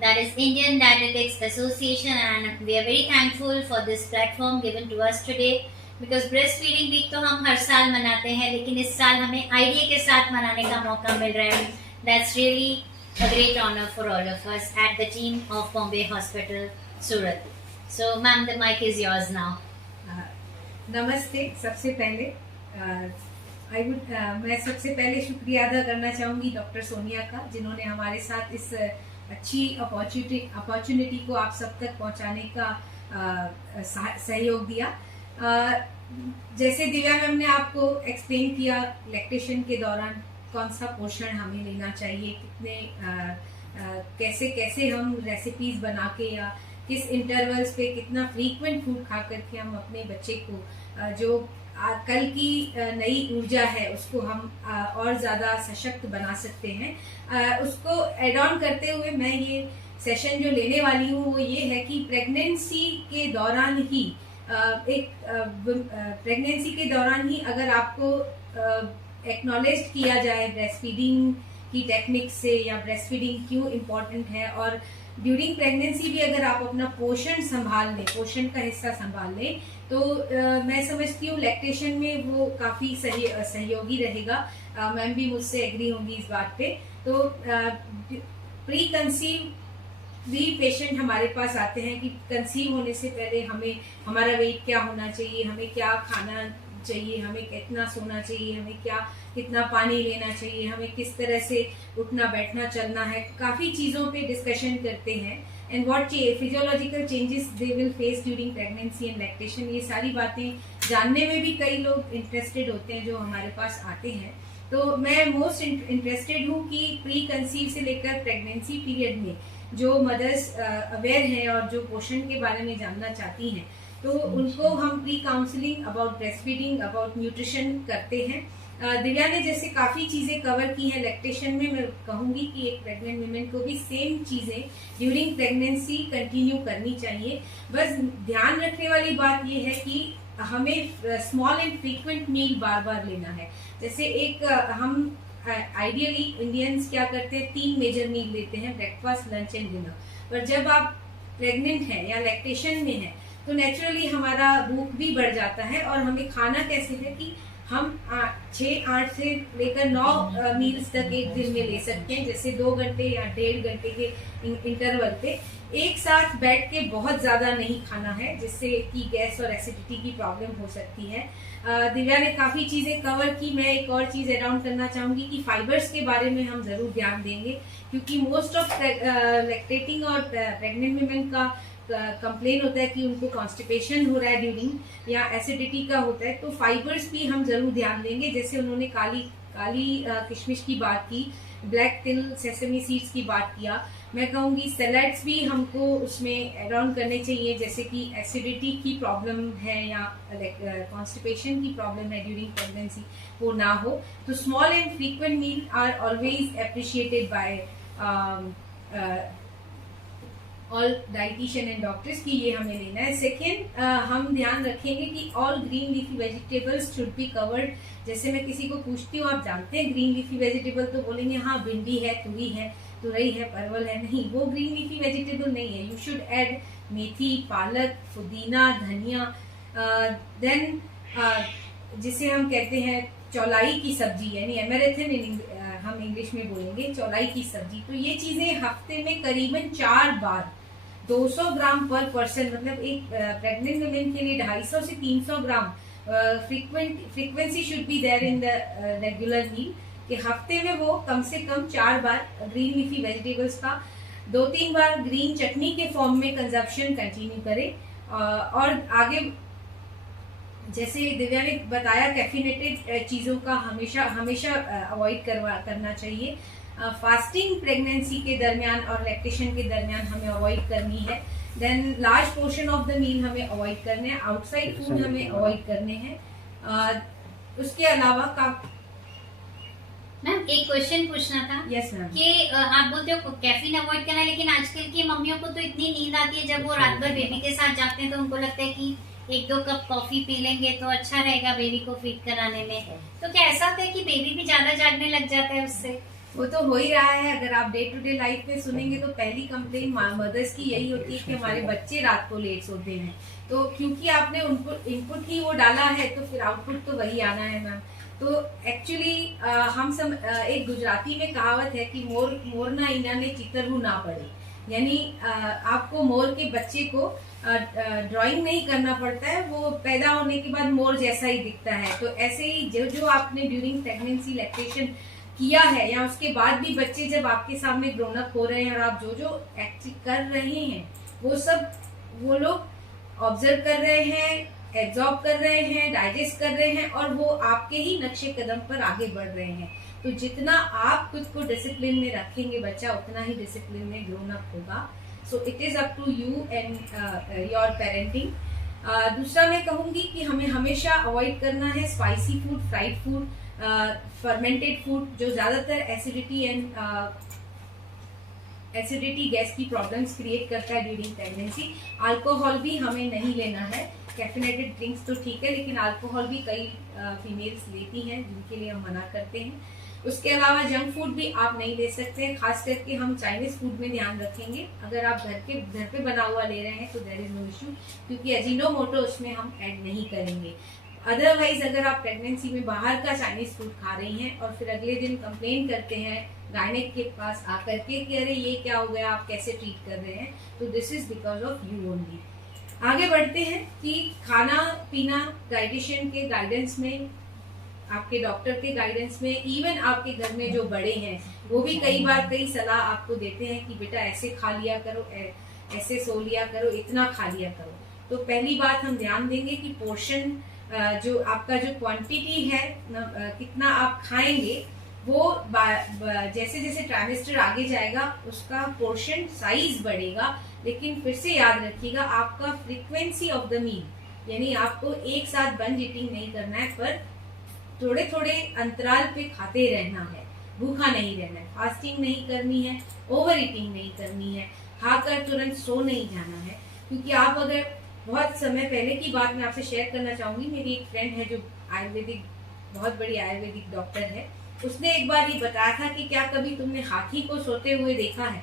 that is Indian Dietetics Association, and we are very thankful for this platform given to us today, because breastfeeding week तो हम हर साल मनाते हैं, लेकिन इस साल हमें IDA के साथ मनाने का मौका मिल रहा है. That's really a great honor for all of us at the team of Bombay Hospital, Surat. So ma'am, the mic is yours now. नमस्ते। सबसे पहले मैं सबसे पहले शुक्रिया अदा करना चाहूँगी डॉक्टर सोनिया का, जिन्होंने हमारे साथ इस अच्छी अपॉर्चुनिटी को आप सब तक पहुँचाने का सहयोग दिया। जैसे दिव्या मैम ने आपको एक्सप्लेन किया, लैक्टेशन के दौरान कौन सा पोषण हमें लेना चाहिए, कितने कैसे कैसे हम रेसिपीज बना के या किस इंटरवल्स पे कितना फ्रीक्वेंट फूड खा करके हम अपने बच्चे को जो कल की नई ऊर्जा है उसको हम और ज़्यादा सशक्त बना सकते हैं, उसको एड ऑन करते हुए मैं ये सेशन जो लेने वाली हूँ वो ये है कि प्रेगनेंसी के दौरान ही प्रेगनेंसी के दौरान ही अगर आपको एक्नॉलेज किया जाए ब्रेस्ट फीडिंग की टेक्निक से या ब्रेस्ट फीडिंग क्यों इम्पोर्टेंट है, और ड्यूरिंग प्रेगनेंसी भी अगर आप अपना पोषण संभाल लें, पोषण का हिस्सा संभाल लें, तो मैं समझती हूँ लैक्टेशन में वो काफ़ी सहयोगी रहेगा। मैम भी मुझसे एग्री होंगी इस बात पे। तो प्री कंसीव भी पेशेंट हमारे पास आते हैं कि कंसीव होने से पहले हमें हमारा वेट क्या होना चाहिए, हमें क्या खाना चाहिए, हमें कितना सोना चाहिए, हमें कितना पानी लेना चाहिए, हमें किस तरह से उठना बैठना चलना है, काफ़ी चीज़ों पे डिस्कशन करते हैं। And what physiological changes they will face during pregnancy and lactation, ये सारी बातें जानने में भी कई लोग इंटरेस्टेड होते हैं जो हमारे पास आते हैं। तो मैं मोस्ट इंटरेस्टेड हूँ कि प्री कंसीव से लेकर प्रेगनेंसी पीरियड में जो मदर्स अवेयर हैं और जो पोषण के बारे में जानना चाहती हैं, तो उनको हम pre counselling about breast feeding, about nutrition करते हैं। दिव्या ने जैसे काफ़ी चीज़ें कवर की हैं लैक्टेशन में, मैं कहूँगी कि एक प्रेग्नेंट वुमेन को भी सेम चीज़ें ड्यूरिंग प्रेगनेंसी कंटिन्यू करनी चाहिए। बस ध्यान रखने वाली बात ये है कि हमें स्मॉल एंड फ्रीक्वेंट मील बार बार लेना है। जैसे एक हम आइडियली इंडियंस क्या करते हैं, 3 मेजर मील लेते हैं, ब्रेकफास्ट, लंच एंड डिनर। पर जब आप प्रेग्नेंट हैं या लैक्टेशन में हैं तो नेचुरली हमारा भूख भी बढ़ जाता है, और हमें खाना कैसे है कि हम 6-8 से लेकर 9 मील्स तक एक दिन में ले सकते हैं, जैसे 2 घंटे या 1.5 घंटे के इंटरवल पे एक साथ बैठ के बहुत ज़्यादा नहीं खाना है, जिससे कि गैस और एसिडिटी की प्रॉब्लम हो सकती है। दिव्या ने काफ़ी चीज़ें कवर की। मैं एक और चीज़ एड ऑन करना चाहूँगी कि फाइबर्स के बारे में हम ज़रूर ध्यान देंगे, क्योंकि मोस्ट ऑफ लैक्टेटिंग और प्रेग्नेंट वुमेन का कंप्लेन होता है कि उनको कॉन्स्टिपेशन हो रहा है ड्यूरिंग या एसिडिटी का होता है। तो फाइबर्स भी हम जरूर ध्यान देंगे, जैसे उन्होंने काली किशमिश की बात की, ब्लैक तिल, सेसमी सीड्स की बात किया। मैं कहूँगी सैलेड्स भी हमको उसमें एड ऑन करने चाहिए, जैसे कि एसिडिटी की प्रॉब्लम है या कॉन्स्टिपेशन की प्रॉब्लम है ड्यूरिंग प्रेगनेंसी, वो ना हो। तो small and frequent meal are always appreciated by all dietitian and doctors की ये हमें लेना है। सेकेंड, हम ध्यान रखेंगे कि all green leafy vegetables should be covered. जैसे मैं किसी को पूछती हूँ, आप जानते हैं ग्रीन लीफी वेजिटेबल, तो बोलेंगे हाँ भिंडी है, तुरई है, परवल है। नहीं, वो ग्रीन लीफी वेजिटेबल नहीं है। यू शुड ऐड मेथी, पालक, पुदीना, धनिया, देन जिसे हम कहते हैं चौलाई की सब्जी, यानी एमेरेथिन हम इंग्लिश में बोलेंगे, चौलाई की सब्जी। तो ये चीजें हफ्ते में करीबन 4 बार 200 ग्राम पर पर्सन, मतलब एक प्रेग्नेंट वुमेन के लिए 250 से 300 gram frequency should be there in the regular meal, कि हफ्ते में वो कम से कम 4 बार ग्रीन लीफी वेजिटेबल्स का 2-3 बार ग्रीन चटनी के फॉर्म में कंजप्शन कंटिन्यू करें। और आगे जैसे दिव्या ने बताया, कैफिनेटेड चीज़ों का हमेशा अवॉइड करना चाहिए। फास्टिंग प्रेगनेंसी के दरमियान और लैक्टेशन के दरमियान हमें अवॉइड करनी है। Then large portion of the meal हमें अवॉइड करने हैं, आउटसाइड फूड हमें अवॉइड करने हैं। उसके अलावा मैम एक क्वेश्चन पूछना था। Yes ma'am. कि आप बोलते हो कैफीन अवॉइड करना है, लेकिन आजकल की मम्मियों को तो इतनी नींद आती है जब वो रात भर बेबी के साथ जागते हैं, तो उनको लगता है कि 1-2 कप कॉफी पी लेंगे तो अच्छा रहेगा बेबी को फीड कराने में। तो क्या ऐसा होता है कि बेबी भी ज्यादा जागने लग जाता है उससे? वो तो हो ही रहा है। अगर आप डे टू डे लाइफ में सुनेंगे तो पहली कंप्लेन मदर्स की यही होती है कि हमारे बच्चे रात को लेट सोते हैं। तो क्योंकि आपने उनको इनपुट ही वो डाला है, तो फिर आउटपुट तो वही आना है मैम। तो एक्चुअली हम सब एक गुजराती में कहावत है कि मोर ना इना ने चितरहू ना पड़े, यानी आपको मोर के बच्चे को ड्राइंग नहीं करना पड़ता है, वो पैदा होने के बाद मोर जैसा ही दिखता है। तो ऐसे ही जो आपने ड्यूरिंग प्रेगनेंसी लैक्टेशन किया है, या उसके बाद भी बच्चे जब आपके सामने ग्रोन अप हो रहे हैं और आप जो एक्ट कर रहे हैं वो सब वो लोग ऑब्जर्व कर रहे हैं, एब्जॉर्ब कर रहे हैं, डाइजेस्ट कर रहे हैं, और वो आपके ही नक्शे कदम पर आगे बढ़ रहे हैं। तो जितना आप खुद को डिसिप्लिन में रखेंगे, बच्चा उतना ही डिसिप्लिन में ग्रोन अप होगा। So it is up to you and your parenting. दूसरा मैं कहूंगी कि हमें हमेशा अवॉइड करना है spicy food, fried food, fermented food, जो ज्यादातर एसिडिटी गैस की प्रॉब्लम्स क्रिएट करता है ड्यूरिंग प्रेगनेंसी। अल्कोहल भी हमें नहीं लेना है। कैफिनेटेड ड्रिंक्स तो ठीक है, लेकिन अल्कोहल भी कई फीमेल्स लेती हैं, जिनके लिए हम मना करते हैं। उसके अलावा जंक फूड भी आप नहीं ले सकते, खास करके हम चाइनीज फूड में ध्यान रखेंगे। अगर आप घर पे बना हुआ ले रहे हैं तो देयर इज नो इशू, क्योंकि अजीनोमोटो उसमें हम ऐड नहीं करेंगे। अदरवाइज अगर आप प्रेगनेंसी में बाहर का चाइनीज फूड खा रही हैं और फिर अगले दिन कंप्लेन करते हैं गायनेक के पास आकर के कि अरे ये क्या हो गया, आप कैसे ट्रीट कर रहे हैं, तो this is because of you only. आगे बढ़ते हैं कि खाना पीना डाइटिशियन के गाइडेंस में, आपके डॉक्टर के गाइडेंस में, इवन आपके घर में जो बड़े हैं वो भी कई बार कई सलाह आपको देते हैं कि बेटा ऐसे खा लिया करो, ऐसे सो लिया करो, इतना खा लिया करो। तो पहली बात हम ध्यान देंगे कि पोर्शन, जो आपका जो क्वांटिटी है, कितना आप खाएंगे, वो जैसे जैसे ट्राइमेस्टर आगे जाएगा उसका पोर्शन साइज बढ़ेगा। लेकिन फिर से याद रखिएगा, आपका फ्रीक्वेंसी ऑफ द मील, यानी आपको एक साथ बंज ईटिंग नहीं करना है, पर थोड़े थोड़े अंतराल पे खाते रहना है, भूखा नहीं रहना है, फास्टिंग नहीं करनी है, ओवर ईटिंग नहीं करनी है, खाकर तुरंत सो नहीं जाना है। क्योंकि आप अगर, बहुत समय पहले की बात मैं आपसे शेयर करना चाहूंगी, मेरी एक फ्रेंड है जो बहुत बड़ी आयुर्वेदिक डॉक्टर है, उसने एक बार ये बताया था कि क्या कभी तुमने हाथी को सोते हुए देखा है?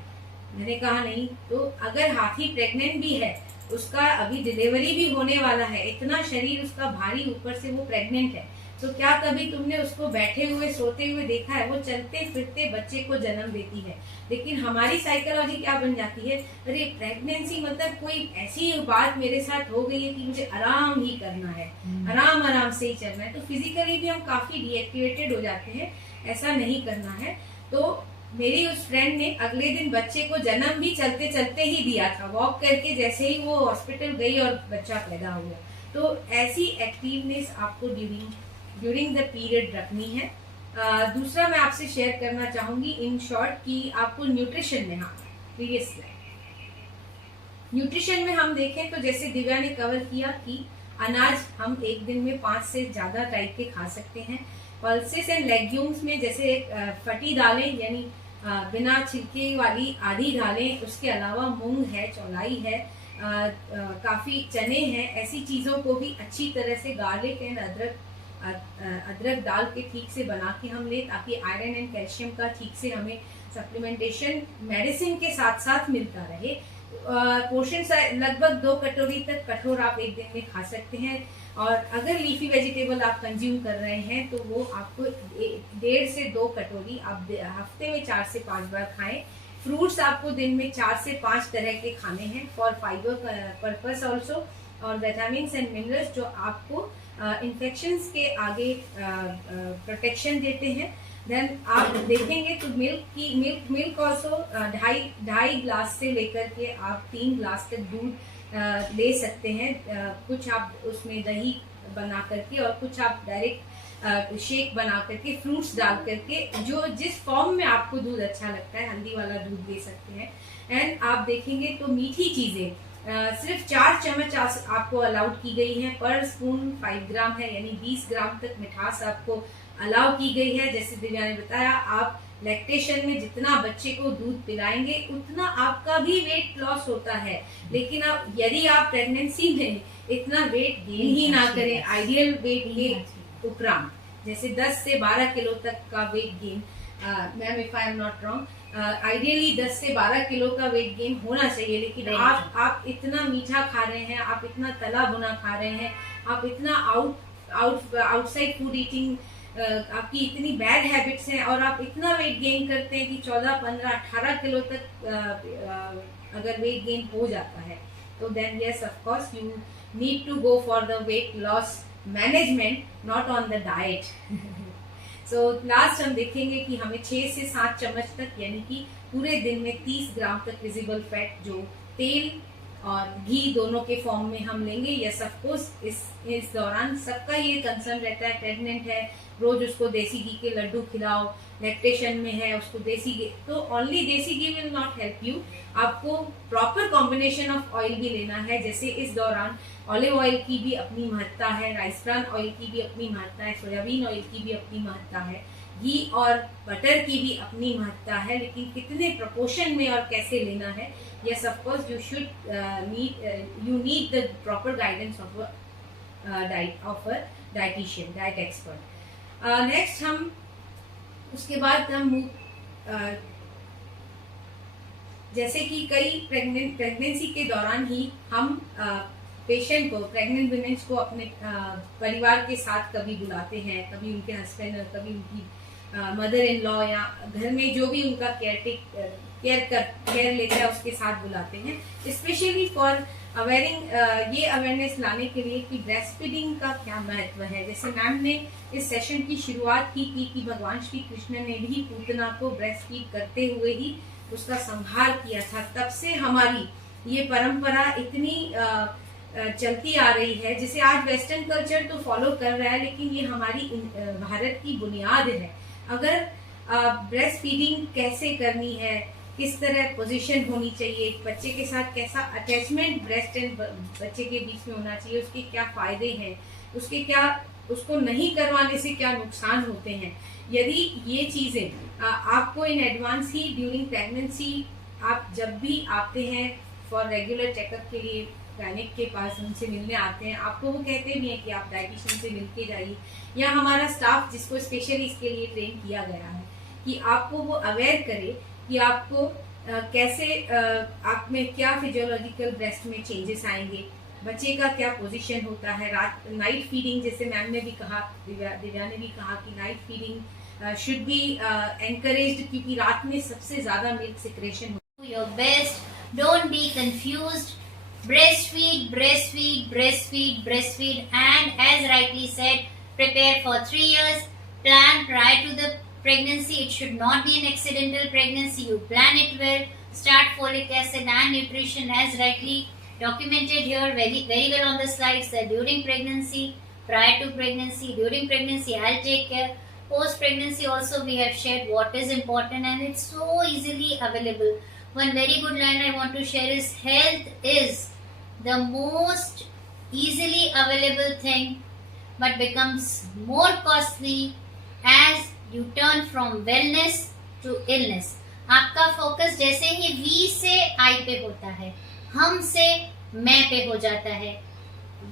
मैंने कहा नहीं। तो अगर हाथी प्रेग्नेंट भी है, उसका अभी डिलीवरी भी होने वाला है, इतना शरीर उसका भारी, ऊपर से वो प्रेग्नेंट है, तो क्या कभी तुमने उसको बैठे हुए सोते हुए देखा है? वो चलते फिरते बच्चे को जन्म देती है। लेकिन हमारी साइकोलॉजी क्या बन जाती है, अरे प्रेगनेंसी मतलब कोई ऐसी बात मेरे साथ हो गई है कि मुझे आराम ही करना है, आराम से ही चलना है। तो फिजिकली भी हम काफी डीएक्टिवेटेड हो जाते हैं, ऐसा नहीं करना है। तो मेरी उस फ्रेंड ने अगले दिन बच्चे को जन्म भी चलते चलते ही दिया था, वॉक करके, जैसे ही वो हॉस्पिटल गई और बच्चा पैदा हो गया। तो ऐसी एक्टिवनेस आपको ड्यूरिंग द पीरियड रखनी है। दूसरा मैं आपसे शेयर करना चाहूंगी इन शॉर्ट कि आपको न्यूट्रिशन में, प्रीवियस न्यूट्रिशन में हम देखें तो जैसे दिव्या ने कवर किया कि अनाज हम एक दिन में 5 से ज्यादा टाइप के खा सकते हैं। पल्सेस एंड लेग्यूम्स में जैसे फटी दालें, यानी बिना छिलके वाली आधी दालें, उसके अलावा मूंग है, चौलाई है, काफ़ी चने हैं, ऐसी चीज़ों को भी अच्छी तरह से गार्लिक एंड अदरक डाल के ठीक से बना के हम लें, ताकि आयरन एंड कैल्शियम का ठीक से हमें सप्लीमेंटेशन मेडिसिन के साथ साथ मिलता रहे। पोर्शन लगभग 2 कटोरी तक कठोर आप एक दिन में खा सकते हैं। और अगर लीफी वेजिटेबल आप कंज्यूम कर रहे हैं तो वो आपको 1.5 से 2 कटोरी आप हफ्ते में 4 से 5 बार खाएं। फ्रूट्स आपको दिन में 4 से 5 तरह के खाने हैं फॉर फाइबर पर्पस ऑल्सो, और विटामिन्स एंड मिनरल्स जो आपको इन्फेक्शंस के आगे प्रोटेक्शन देते हैं। देन आप देखेंगे तो मिल्क ऑल्सो 2.5 ग्लास से लेकर के आप 3 ग्लास तक दूध ले सकते हैं। कुछ आप उसमें दही बना करके और कुछ आप डायरेक्ट शेक बना करके फ्रूट्स डाल करके, जो जिस फॉर्म में आपको दूध अच्छा लगता है, हल्दी वाला दूध दे सकते हैं। एंड आप देखेंगे तो मीठी चीज़ें सिर्फ 4 चम्मच आपको अलाउड की गई है पर स्पून, 5 ग्राम है, यानी 20 ग्राम तक मिठास आपको अलाउ की गई है। जैसे दिव्या ने बताया, आप लैक्टेशन में जितना बच्चे को दूध पिलाएंगे उतना आपका भी वेट लॉस होता है। लेकिन अब यदि आप प्रेगनेंसी में इतना वेट गेन ही ना करें, आइडियल वेट के उपरांत, जैसे 10 से 12 किलो तक का weight gain, ma'am if I am not wrong, ideally 10 से 12 किलो का वेट गेन होना चाहिए। लेकिन आप इतना मीठा खा रहे हैं, आप इतना तला भुना खा रहे हैं, आप इतना आउटसाइड फूड ईटिंग, आपकी इतनी बैड हैबिट्स हैं और आप इतना वेट गेन करते हैं कि 14, 15, 18 किलो तक अगर वेट गेन हो जाता है तो then yes of course you need to go for the weight loss management, not on the diet. So last हम देखेंगे कि हमें 6 से 7 चम्मच तक, यानी कि पूरे दिन में 30 ग्राम तक विजिबल फैट, जो तेल और घी दोनों के फॉर्म में हम लेंगे। यस ऑफ कोर्स इस दौरान सबका ये कंसर्न रहता है, प्रेग्नेंट है, रोज उसको देसी घी के लड्डू खिलाओ, लैक्टेशन में है, उसको देसी घी, तो ओनली देसी घी विल नॉट हेल्प यू। आपको प्रॉपर कॉम्बिनेशन ऑफ ऑयल भी लेना है। जैसे इस दौरान ऑलिव ऑयल की भी अपनी महत्ता है, राइस ब्रान ऑयल की भी अपनी महत्ता है, सोयाबीन ऑयल की भी अपनी महत्ता है, घी और बटर की भी अपनी महत्ता है, लेकिन कितने प्रपोर्शन में और कैसे लेना है, yes of course you should need the proper guidance of a dietitian, diet expert. Next हम उसके बाद हम जैसे कि कई प्रेगनेंसी के दौरान ही हम पेशेंट को, प्रेग्नेंट वुमेन्स को अपने परिवार के साथ कभी बुलाते हैं, कभी उनके हस्बैंड और कभी उनकी मदर इन लॉ या घर में जो भी उनका केयर लेता है उसके साथ बुलाते हैं, स्पेशली फॉर ये अवेयरनेस लाने के लिए कि ब्रेस्ट फीडिंग का क्या महत्व है। जैसे मैम ने इस सेशन की शुरुआत की कि भगवान श्री कृष्ण ने भी पूतना को ब्रेस्ट फीड करते हुए ही उसका संहार किया था। तब से हमारी ये परंपरा इतनी चलती आ रही है, जिसे आज वेस्टर्न कल्चर तो फॉलो कर रहा है, लेकिन ये हमारी भारत की बुनियाद है। अगर ब्रेस्ट फीडिंग कैसे करनी है, किस तरह पोजीशन होनी चाहिए, बच्चे के साथ कैसा अटैचमेंट ब्रेस्ट एंड बच्चे के बीच में होना चाहिए, उसके क्या फायदे हैं, उसको नहीं करवाने से क्या नुकसान होते हैं, यदि ये चीजें आपको in advance he during pregnancy, आप जब भी आते हैं फॉर रेगुलर चेकअप के लिए गायनेक के पास, उनसे मिलने आते हैं, आपको वो कहते भी हैं कि आप डाइटिशियन से मिल के जाइए, या हमारा स्टाफ जिसको स्पेशली इसके लिए ट्रेन किया गया है कि आपको वो अवेयर करे कि आपको कैसे आप में क्या फिजियोलॉजिकल ब्रेस्ट में चेंजेस आएंगे, बच्चे का क्या पोजीशन होता है, रात नाइट फीडिंग, जैसे मैम ने भी कहा, दिव्या ने भी कहा कि night feeding should be encouraged, क्योंकि रात में सबसे ज्यादा मिल्क सिक्रेशन होता है। Your best, don't be confused. Breastfeed, breastfeed, breastfeed, breastfeed, and as rightly said, prepare for 3 years. Plan prior to the pregnancy. It should not be an accidental pregnancy. You plan it well. Start folic acid and nutrition as rightly documented here very well on the slides, that during pregnancy, prior to pregnancy, during pregnancy, I'll take care. Post pregnancy also we have shared what is important, and it's so easily available. One very good line I want to share is, health is the most easily available thing, but becomes more costly as you turn from wellness to illness. आपका focus जैसे ही we से आई पे होता है, हम से मैं पे हो जाता है,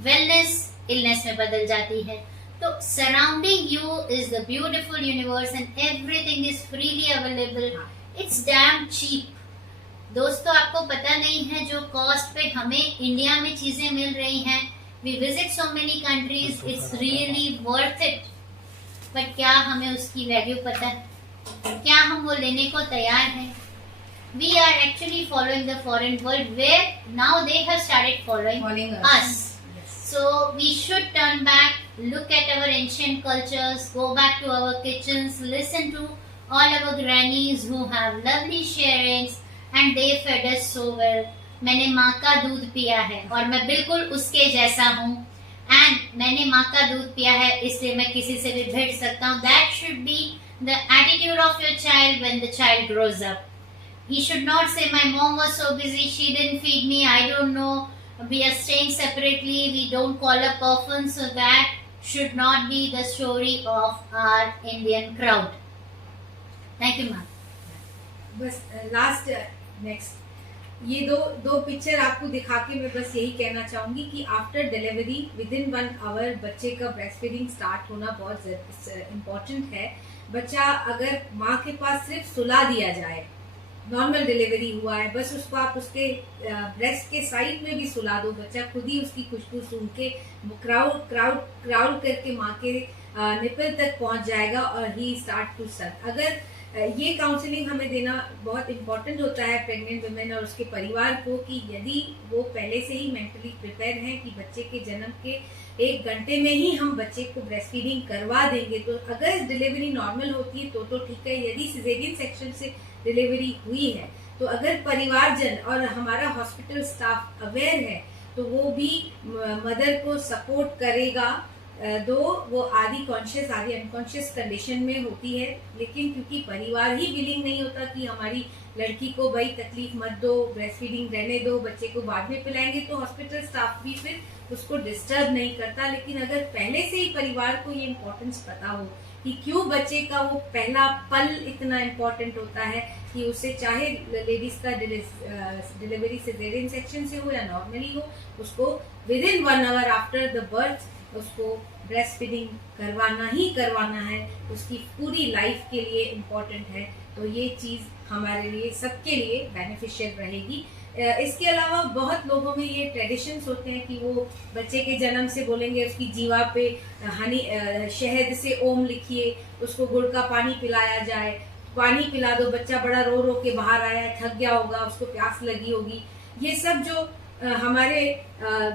वेलनेस इलनेस में बदल जाती है। तो surrounding you is the beautiful universe and everything is freely available, it's damn cheap. दोस्तों, आपको पता नहीं है जो कॉस्ट पे हमें इंडिया में चीजें मिल रही हैं, we visit so many countries, it's really worth it, but क्या हमें उसकी वैल्यू पता है? क्या हम वो लेने को तैयार हैं? We are actually following the foreign world where now they have started following us. Yes. So we should turn back, look at our ancient cultures, go back to our kitchens, listen to all our grannies who have lovely sharings and they fed us so well. मैंने माँ का दूध पिया है और मैं बिल्कुल उसके जैसा हूँ, एंड मैंने माँ का दूध पिया है इसलिए मैं किसी से भी भिड़ सकता हूँ। That should be the attitude of your child when the child grows up. He should not say, my mom was so busy, she didn't feed me, I don't know, we are staying separately, we don't call up often, so that should not be the story of our Indian crowd. Thank you, ma'am. बस last next ये दो picture आपको दिखा के मैं बस यही कहना चाहूंगी कि after delivery within 1 hour बच्चे का ब्रेस्ट फीडिंग स्टार्ट होना बहुत इम्पोर्टेंट है। बच्चा अगर माँ के पास सिर्फ सुला दिया जाए, नॉर्मल डिलीवरी हुआ है, बस उसको आप उसके ब्रेस्ट के साइड में भी सुला दो, बच्चा खुद ही उसकी खुशबू सूंघ के क्राउड करके माँ के निपल तक पहुंच जाएगा और ही स्टार्ट टू सक। अगर ये काउंसलिंग हमें देना बहुत इम्पोर्टेंट होता है प्रेग्नेंट वुमेन और उसके परिवार को, कि यदि वो पहले से ही मेंटली प्रिपेयर हैं कि बच्चे के जन्म के 1 घंटे में ही हम बच्चे को ब्रेस्ट फीडिंग करवा देंगे, तो अगर डिलीवरी नॉर्मल होती है तो ठीक है, यदि सिजेरियन सेक्शन से डिलीवरी हुई है तो अगर परिवारजन और हमारा हॉस्पिटल स्टाफ अवेयर है तो वो भी मदर को सपोर्ट करेगा। दो वो आधी कॉन्शियस आधी अनकॉन्शियस कंडीशन में होती है, लेकिन क्योंकि परिवार ही विलिंग नहीं होता कि हमारी लड़की को भाई तकलीफ मत दो, ब्रेस्ट फीडिंग रहने दो, बच्चे को बाद में पिलाएंगे, तो हॉस्पिटल स्टाफ भी फिर उसको डिस्टर्ब नहीं करता। लेकिन अगर पहले से ही परिवार को ये इम्पोर्टेंस पता हो कि क्यों बच्चे का वो पहला पल इतना इम्पोर्टेंट होता है, कि उसे चाहे लेडीज का डिलीवरी सिजेरियन सेक्शन से हो या नॉर्मली हो, उसको with in 1 hour after the birth उसको ब्रेस्ट फीडिंग करवाना ही करवाना है, उसकी पूरी लाइफ के लिए इम्पोर्टेंट है। तो ये चीज़ हमारे लिए सबके लिए बेनिफिशियल रहेगी। इसके अलावा बहुत लोगों में ये ट्रेडिशंस होते हैं कि वो बच्चे के जन्म से बोलेंगे उसकी जीवा पे शहद से ओम लिखिए, उसको गुड़ का पानी पिलाया जाए, पानी पिला दो, बच्चा बड़ा रो रो के बाहर आया है, थक गया होगा, उसको प्यास लगी होगी। ये सब जो हमारे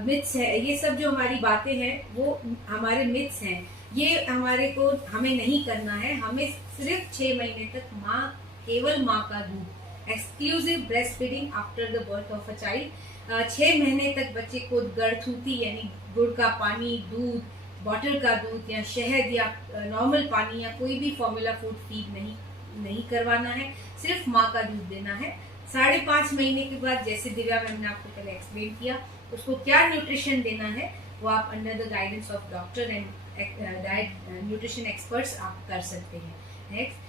मिथ्स है, ये सब जो हमारी बातें हैं वो हमारे मिथ्स हैं, ये हमें नहीं करना है। हमें सिर्फ 6 महीने तक केवल माँ का दूध, exclusive breast feeding after the birth of a child. 6 महीने तक बच्चे को गड़थूती यानी गुड़ का पानी, दूध, बॉटल का दूध या शहद या नॉर्मल पानी या कोई भी फॉर्मूला फूड फीड नहीं करवाना है, सिर्फ माँ का दूध देना है। 5.5 महीने के बाद, जैसे दिव्या मैम ने आपको पहले एक्सप्लेन किया, उसको क्या न्यूट्रिशन देना है वो आप under the guidance of doctor and diet nutrition experts आप कर सकते हैं। नेक्स्ट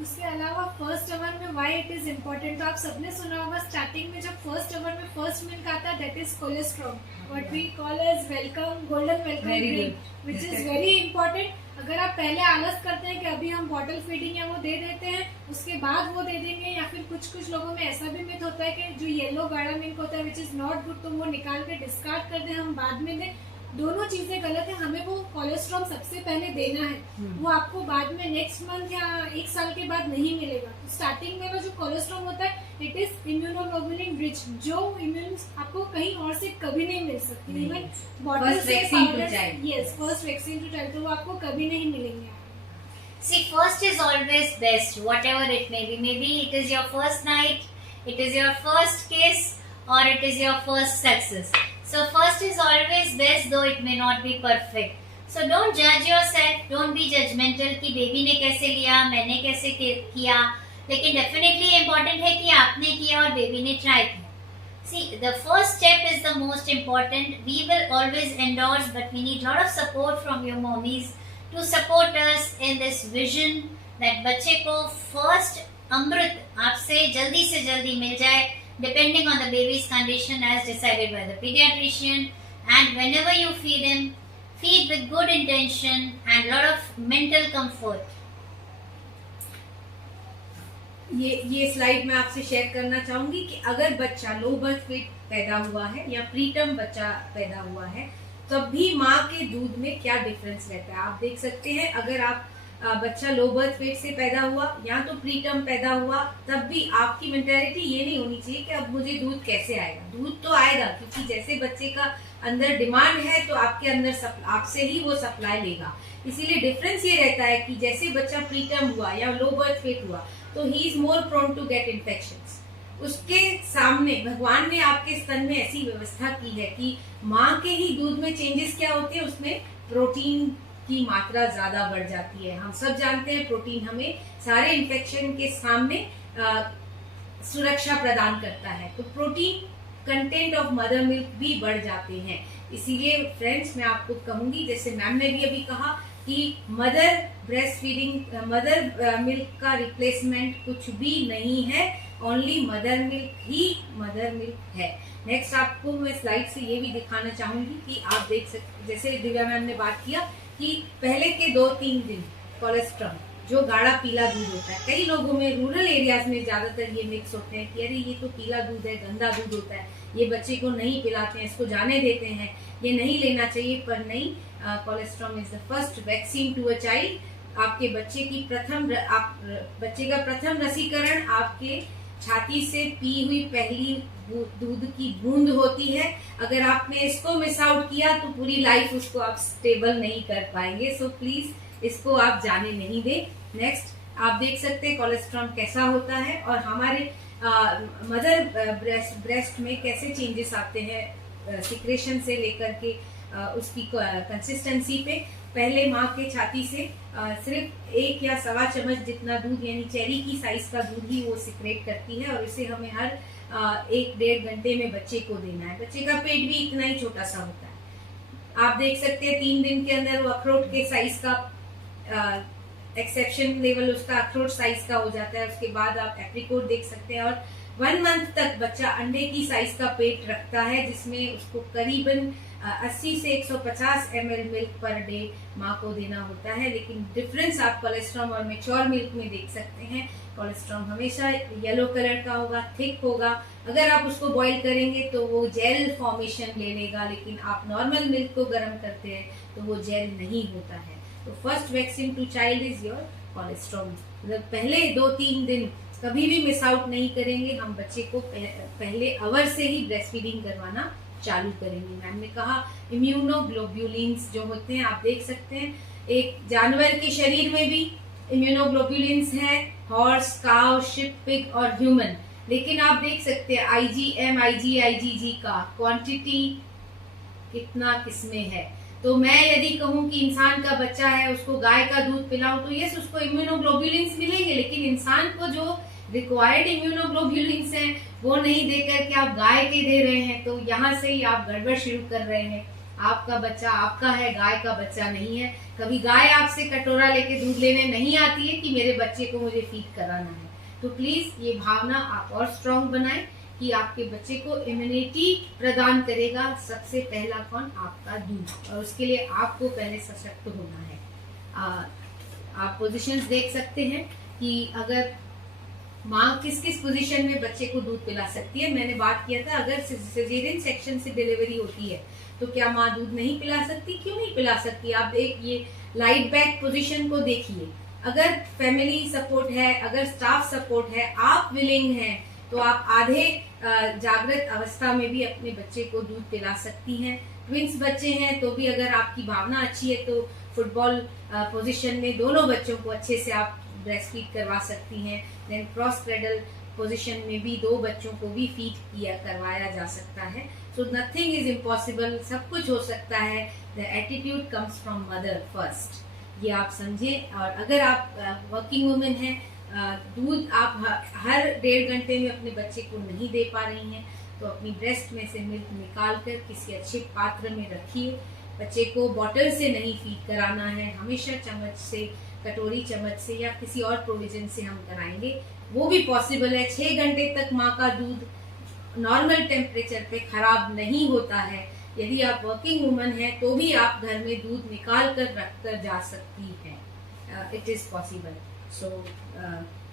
उसके अलावा फर्स्ट अवर में व्हाई इट इज इम्पोर्टेंट, तो आप सबने सुना होगा स्टार्टिंग में जब फर्स्ट अवर में फर्स्ट मिल्क आता है, that is cholesterol, what we call as welcome golden welcome drink, which is very important. अगर आप पहले आलस करते हैं कि अभी हम बॉटल फीडिंग या वो दे देते हैं उसके बाद वो दे देंगे, या फिर कुछ लोगों में ऐसा भी मिथ होता है कि जो येलो गाढ़ा मिल्क होता है विच इज नॉट गुड, तो वो निकाल के डिस्कार्ड कर दें, हम बाद में दें, दोनों चीजें गलत है। हमें वो कोलेस्ट्रॉल सबसे पहले देना है, वो आपको बाद में नेक्स्ट मंथ या 1 साल के बाद नहीं मिलेगा। तो स्टार्टिंग में वो जो कोलेस्ट्रॉल होता है इट इज इम्यूनोग्लोबुलिन रिच, जो इम्यून आपको कहीं और से कभी नहीं मिल सकती, इवन बॉटल से yes first vaccine to child, तो वो आपको कभी नहीं मिलेंगे। See, first is always best, whatever it may be. Maybe it is your first night, it is your first kiss, or it is your first success. So first is always best, though it may not be perfect. So don't judge yourself, don't be judgmental कि baby ने कैसे लिया, मैंने कैसे किया, लेकिन definitely important है कि आपने किया और बेबी ने ट्राई किया। See, the first step is the most important. We will always endorse, but we need lot of support from your mommies to support us in this vision that बच्चे को first अमृत आपसे जल्दी से जल्दी मिल जाए, depending on the baby's condition as decided by the pediatrician. And whenever you feed him, feed with good intention and lot of mental comfort. ये slide मैं आपसे शेयर करना चाहूंगी कि अगर बच्चा लो बर्थ वेट पैदा हुआ है या प्रीटर्म बच्चा पैदा हुआ है, तब भी माँ के दूध में क्या डिफरेंस रहता है आप देख सकते हैं। अगर आप बच्चा लो बर्थ वेट से पैदा हुआ या तो प्रीटर्म पैदा हुआ, तब भी आपकी मेंटालिटी ये नहीं होनी चाहिए कि अब मुझे दूध कैसे आएगा। दूध तो आएगा, क्योंकि जैसे बच्चे का अंदर डिमांड है तो आपके अंदर आपसे ही वो सप्लाई लेगा। इसीलिए डिफरेंस ये रहता है कि जैसे बच्चा प्रीटर्म हुआ या लो बर्थ वेट हुआ तो he is more prone to get infections. उसके सामने भगवान ने आपके स्तन में ऐसी व्यवस्था की है कि माँ के ही दूध में चेंजेस क्या होते हैं, उसमें प्रोटीन की मात्रा ज्यादा बढ़ जाती है। हम सब जानते हैं प्रोटीन हमें सारे इन्फेक्शन के सामने सुरक्षा प्रदान करता है। तो protein content of mother milk भी बढ़ जाते हैं। इसीलिए फ्रेंड्स मैं आपको कहूंगी, जैसे मैम ने भी अभी कहा कि mother breast feeding, mother milk का रिप्लेसमेंट कुछ भी नहीं है, ओनली मदर मिल्क ही मदर मिल्क है। नेक्स्ट आपको मैं स्लाइड से ये भी दिखाना चाहूंगी कि आप देख सकते, जैसे दिव्या मैम ने बात किया कि पहले के 2-3 दिन कोलेस्ट्रॉल जो गाढ़ा पीला दूध होता है, कई लोगों में रूरल एरियाज में ज्यादातर ये मिक्स होते हैं कि अरे ये तो पीला दूध है, गंदा दूध होता है, ये बच्चे को नहीं पिलाते हैं, इसको जाने देते हैं, ये नहीं लेना चाहिए। पर नहीं, cholesterol is the first vaccine to a child. आपके बच्चे की बच्चे का प्रथम रसीकरण आपके छाती से पी हुई पहली दूध की बूंद होती है। अगर आपने इसको मिस आउट किया तो पूरी लाइफ उसको आप स्टेबल नहीं कर पाएंगे। सो प्लीज इसको आप जाने नहीं दें। नेक्स्ट आप देख सकते हैं कोलेस्ट्रॉल कैसा होता है और हमारे मदर ब्रेस्ट में कैसे चेंजेस आते हैं सिक्रेशन से लेकर के उसकी कंसिस्टेंसी पे। पहले माँ के छाती से सिर्फ 1 या 1.25 चम्मच जितना दूध, यानी चेरी की साइज का दूध ही वो सिक्रेट करती है और इसे हमें हर 1-1.5 घंटे में बच्चे को देना है। बच्चे का पेट भी इतना ही छोटा सा होता है। आप देख सकते हैं 3 दिन के अंदर वो अखरोट के साइज का एक्सेप्शन लेवल उसका अखरोट साइज का हो जाता है। उसके बाद आप एप्रिकोट देख सकते हैं और 1 मंथ तक बच्चा अंडे की साइज का पेट रखता है, जिसमें उसको करीबन 80 से 150 ml मिल्क पर डे माँ को देना होता है। लेकिन डिफरेंस आप कोलेस्ट्रॉल और मेच्योर मिल्क में देख सकते हैं। कोलेस्ट्रॉल हमेशा येलो कलर का होगा, थिक होगा। अगर आप उसको बॉईल करेंगे तो वो जेल फॉर्मेशन ले लेगा, लेकिन आप नॉर्मल मिल्क को गर्म करते हैं तो वो जेल नहीं होता है। तो first vaccine to child is your cholesterol. मतलब पहले 2-3 दिन कभी भी मिस आउट नहीं करेंगे। हम बच्चे को पहले आवर से ही ब्रेस्ट फीडिंग करवाना चालू करेंगे। मैम ने कहा इम्यूनोग्लोब्युलिन्स जो होते हैं, आप देख सकते हैं एक जानवर के शरीर में भी इम्यूनोग्लोब्युलिन्स हैं, हॉर्स, काउ, शिप, पिग और ह्यूमन। लेकिन आप देख सकते हैं IgM, IgG का क्वांटिटी कितना किसमें है। तो मैं यदि कहूं कि इंसान का बच्चा है, उसको गाय का दूध पिलाऊं तो यस उसको इम्यूनोग्लोब्युलिन्स मिलेंगे, लेकिन इंसान को जो रिक्वायर्ड इम्यूनोग्लोब्युलिन्स हैं वो नहीं देकर के आप गाय के दे रहे हैं। तो यहाँ से ही आप गड़बड़ शुरू कर रहे हैं। आपका बच्चा आपका है, गाय का बच्चा नहीं है। कभी गाय आपसे कटोरा लेके दूध लेने नहीं आती है कि मेरे बच्चे को मुझे फीड कराना है। तो प्लीज ये भावना आप और स्ट्रॉन्ग बनाएं कि आपके बच्चे को इम्यूनिटी प्रदान करेगा सबसे पहला कौन, आपका दूध। और उसके लिए आपको पहले सशक्त होना है। आप पोजीशंस देख सकते हैं कि अगर माँ किस किस पोजीशन में बच्चे को दूध पिला सकती है। मैंने बात किया था अगर सिजेरियन सेक्शन से डिलीवरी होती है तो क्या माँ दूध नहीं पिला सकती? क्यों नहीं पिला सकती? आप एक ये लाइट बैक पोजीशन को देखिए। अगर फैमिली सपोर्ट है, अगर स्टाफ सपोर्ट है, आप विलिंग हैं, तो आप आधे जागृत अवस्था में भी अपने बच्चे को दूध पिला सकती हैं। ट्विंस बच्चे हैं तो भी अगर आपकी भावना अच्छी है तो फुटबॉल पोजीशन में दोनों बच्चों को अच्छे से आप ब्रेस्ट फीड करवा सकती हैं। देन क्रॉस क्रेडल पोजीशन में भी 2 बच्चों को भी फीड करवाया जा सकता है। सो नथिंग इज इम्पॉसिबल, सब कुछ हो सकता है। The attitude comes from mother first, ये आप समझे। और अगर आप वर्किंग वुमेन हैं, दूध आप हर 1.5 घंटे में अपने बच्चे को नहीं दे पा रही हैं तो अपनी ब्रेस्ट में से मिल्क निकाल कर किसी अच्छे पात्र में रखिए। बच्चे को बॉटल से नहीं फीड कराना है, हमेशा चम्मच से, कटोरी चम्मच से या किसी और प्रोविजन से हम कराएंगे। वो भी पॉसिबल है। 6 घंटे तक माँ का दूध नॉर्मल टेम्परेचर पे खराब नहीं होता है। यदि आप वर्किंग वुमन हैं तो भी आप घर में दूध निकाल कर रख कर जा सकती हैं। It is possible. So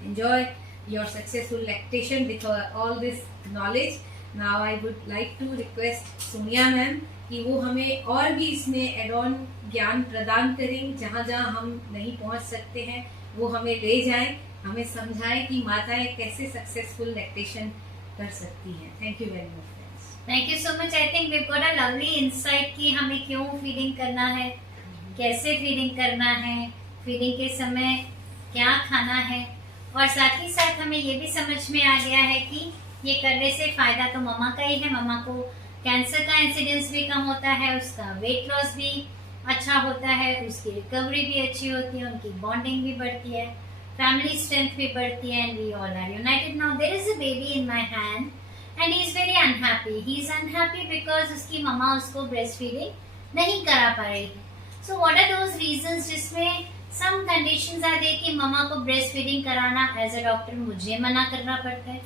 enjoy your successful lactation with all this knowledge. Now I would like to request Sonia ma'am कि वो हमें और भी इसमें एड ऑन ज्ञान प्रदान करें। जहाँ जहाँ हम नहीं पहुँच सकते हैं वो हमें ले जाएं, हमें समझाएं कि माताएं कैसे सक्सेसफुल लैक्टेशन कर सकती हैं। Thank you very much friends. Thank you so much. I think we got a lovely insight कि हमें क्यों फीडिंग करना है, कैसे फीडिंग करना है, फीडिंग के समय क्या खाना है, और साथ ही साथ हमें ये भी समझ में आ गया है कि ये करने से फायदा तो मम्मा का ही है। मम्मा को कैंसर का इंसिडेंस भी कम होता है, उसका वेट लॉस भी अच्छा होता है, उसकी रिकवरी भी अच्छी होती है, उनकी बॉन्डिंग भी बढ़ती है, फैमिली स्ट्रेंथ भी बढ़ती है, and we all are united. Now there is a baby in my hand and he is very unhappy. He is unhappy because उसकी मम्मा उसको ब्रेस्ट फीडिंग नहीं करा पा रही है। So what are those reasons जिसमें सम कंडीशंस आर दे कि मम्मा को ब्रेस्ट फीडिंग कराना एज अ डॉक्टर मुझे मना करना पड़ता है।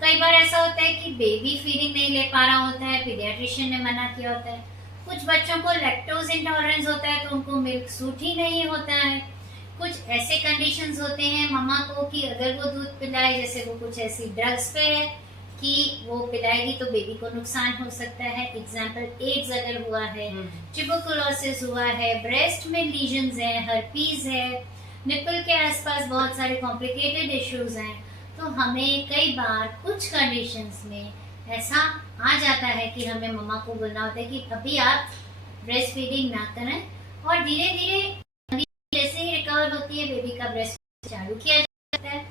कई बार ऐसा होता है कि बेबी फीडिंग नहीं ले पा रहा होता है, पीडियाट्रिशियन ने मना किया होता है। कुछ बच्चों को लैक्टोज इंटॉलरेंस होता है तो उनको मिल्क सूट ही नहीं होता है। कुछ ऐसे कंडीशंस होते हैं मम्मा को कि अगर वो दूध पिलाए, जैसे वो कुछ ऐसी ड्रग्स पे है कि वो पिलाएगी तो बेबी को नुकसान हो सकता है। एग्जाम्पल एड्स अगर हुआ है, ट्यूबरकुलोसिस हुआ है, ब्रेस्ट में लीजन्स है, हर्पीज है, निपल के आसपास बहुत सारे कॉम्प्लिकेटेड इश्यूज हैं, तो हमें कई बार कुछ कंडीशंस में ऐसा आ जाता है कि हमें मम्मा को बोलना होता है कि अभी आप ब्रेस्ट फीडिंग ना करें, और धीरे धीरे जैसे ही रिकवर होती है बेबी का ब्रेस्ट चालू किया जाता है।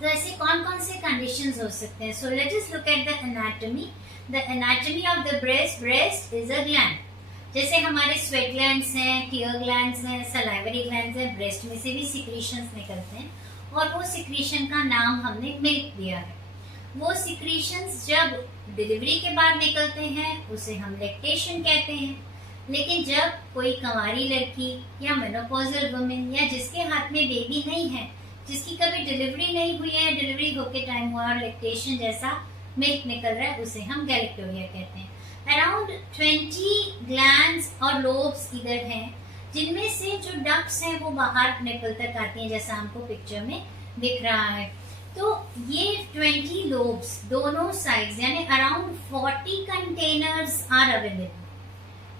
तो ऐसे कौन कौन से कंडीशंस हो सकते हैं? So let us look at the anatomy. The anatomy of the breast. Breast is a gland. जैसे हमारे स्वेट ग्लैंड्स हैं, टीयर ग्लैंड्स हैं, सलाइवरी ग्लैंड्स हैं, ब्रेस्ट में से भी सिक्रीशंस निकलते हैं, और वो सिक्रीशन का नाम हमने मिल्क दिया है। वो सिक्रीशंस जब डिलीवरी के बाद निकलते हैं उसे हम लैक्टेशन कहते हैं। लेकिन जब कोई कंवारी लड़की या मेनोपॉजल वुमेन या जिसके हाथ में बेबी नहीं है, जिसकी कभी डिलीवरी नहीं हुई है, डिलीवरी होके टाइम हुआ और लैक्टेशन जैसा मिल्क निकल रहा है, उसे हम गैलेक्टोरिया कहते हैं। अराउंड 20 ग्लैंड्स और लोब्स इधर हैं, जिनमें से जो डक्ट्स हैं वो बाहर निकल तक आती हैं, जैसा हमको पिक्चर में दिख रहा है। तो ये 20 लोब्स दोनों साइड्स यानी around 40 containers are available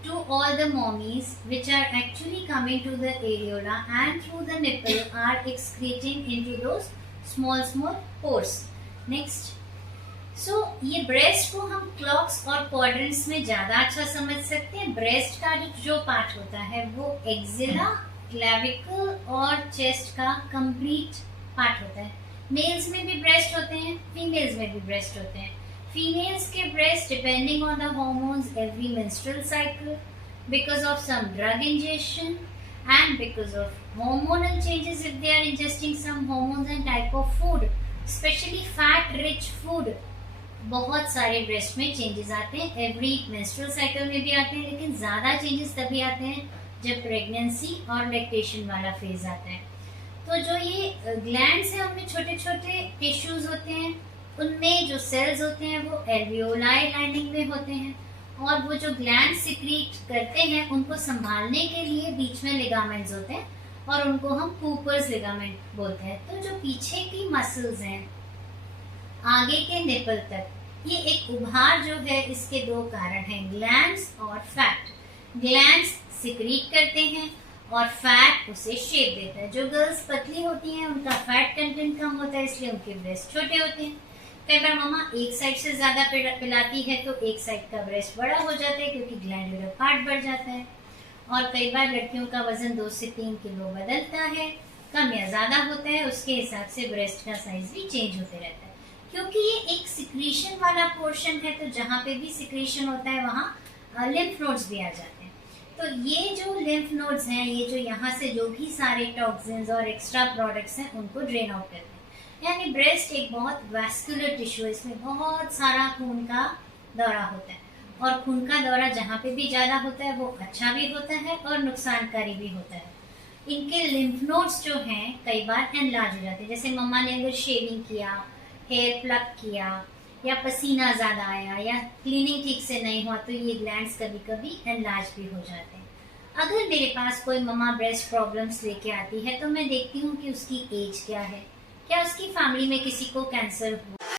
to all the mommies, which are actually coming to the areola and through the nipple are excreting into those small pores. Next, so ये ब्रेस्ट को हम क्लॉक्स और quadrants में ज्यादा अच्छा समझ सकते हैं। ब्रेस्ट का जो पार्ट होता है वो एक्सिला, क्लेविकल और चेस्ट का कंप्लीट पार्ट होता है। मेल्स में भी ब्रेस्ट होते हैं, फीमेल्स में भी ब्रेस्ट होते हैं। Females के breast depending on the hormones every menstrual cycle because of some drug ingestion and because of hormonal changes if they are ingesting some hormones and type of food, especially fat rich food। बहुत सारे breast में changes आते हैं, every menstrual cycle में भी आते हैं, लेकिन ज़्यादा changes तभी आते हैं जब pregnancy और lactation वाला phase आता है। तो जो ये glands हैं उनमें छोटे छोटे tissues होते हैं, उनमें जो सेल्स होते हैं वो एल्वियोलाई लाइनिंग में होते हैं, और वो जो ग्लैंड सिक्रीट करते हैं उनको संभालने के लिए बीच में लिगामेंट्स होते हैं, और उनको हम कूपर्स लिगामेंट बोलते हैं। तो जो पीछे की मसल्स हैं आगे के निपल तक, ये एक उभार जो है इसके दो कारण हैं, ग्लैंड्स और फैट। ग्लैंड्स सिक्रीट करते हैं और फैट उसे शेप देता है। जो गर्ल्स पतली होती हैं उनका फैट कंटेंट कम होता है, इसलिए उनके ब्रेस्ट छोटे होते हैं। कई बार मामा एक साइड से ज्यादा पिलाती है तो एक साइड का ब्रेस्ट बड़ा हो जाता है क्योंकि ग्लैंडुलर पार्ट बढ़ जाता है। और कई बार लड़कियों का वजन 2 से 3 किलो बदलता है, कम या ज्यादा होता है, उसके हिसाब से ब्रेस्ट का साइज भी चेंज होते रहता है। क्योंकि ये एक सिक्रीशन वाला पोर्शन है, तो जहाँ पे भी सिक्रीशन होता है वहाँ लिम्फ नोड्स भी आ जाते हैं। तो ये जो लिम्फ नोड्स हैं, ये जो यहाँ से जो भी सारे टॉक्सिन्स और एक्स्ट्रा प्रोडक्ट्स हैं उनको ड्रेन आउट करते हैं। यानी ब्रेस्ट एक बहुत वैस्कुलर टिश्यू है, इसमें बहुत सारा खून का दौरा होता है, और खून का दौरा जहाँ पे भी ज्यादा होता है वो अच्छा भी होता है और नुकसानकारी भी होता है। इनके लिम्फ नोड्स जो हैं कई बार एनलार्ज हो जाते हैं। जैसे मम्मा ने अगर शेविंग किया, हेयर प्लक किया, या पसीना ज्यादा आया, या क्लीनिंग ठीक से नहीं हुआ, तो ये ग्लैंड्स कभी कभी एनलार्ज भी हो जाते हैं। अगर मेरे पास कोई मम्मा ब्रेस्ट प्रॉब्लम्स लेके आती है तो मैं देखती हूँ कि उसकी एज क्या है, क्या उसकी फैमिली में किसी को कैंसर हुआ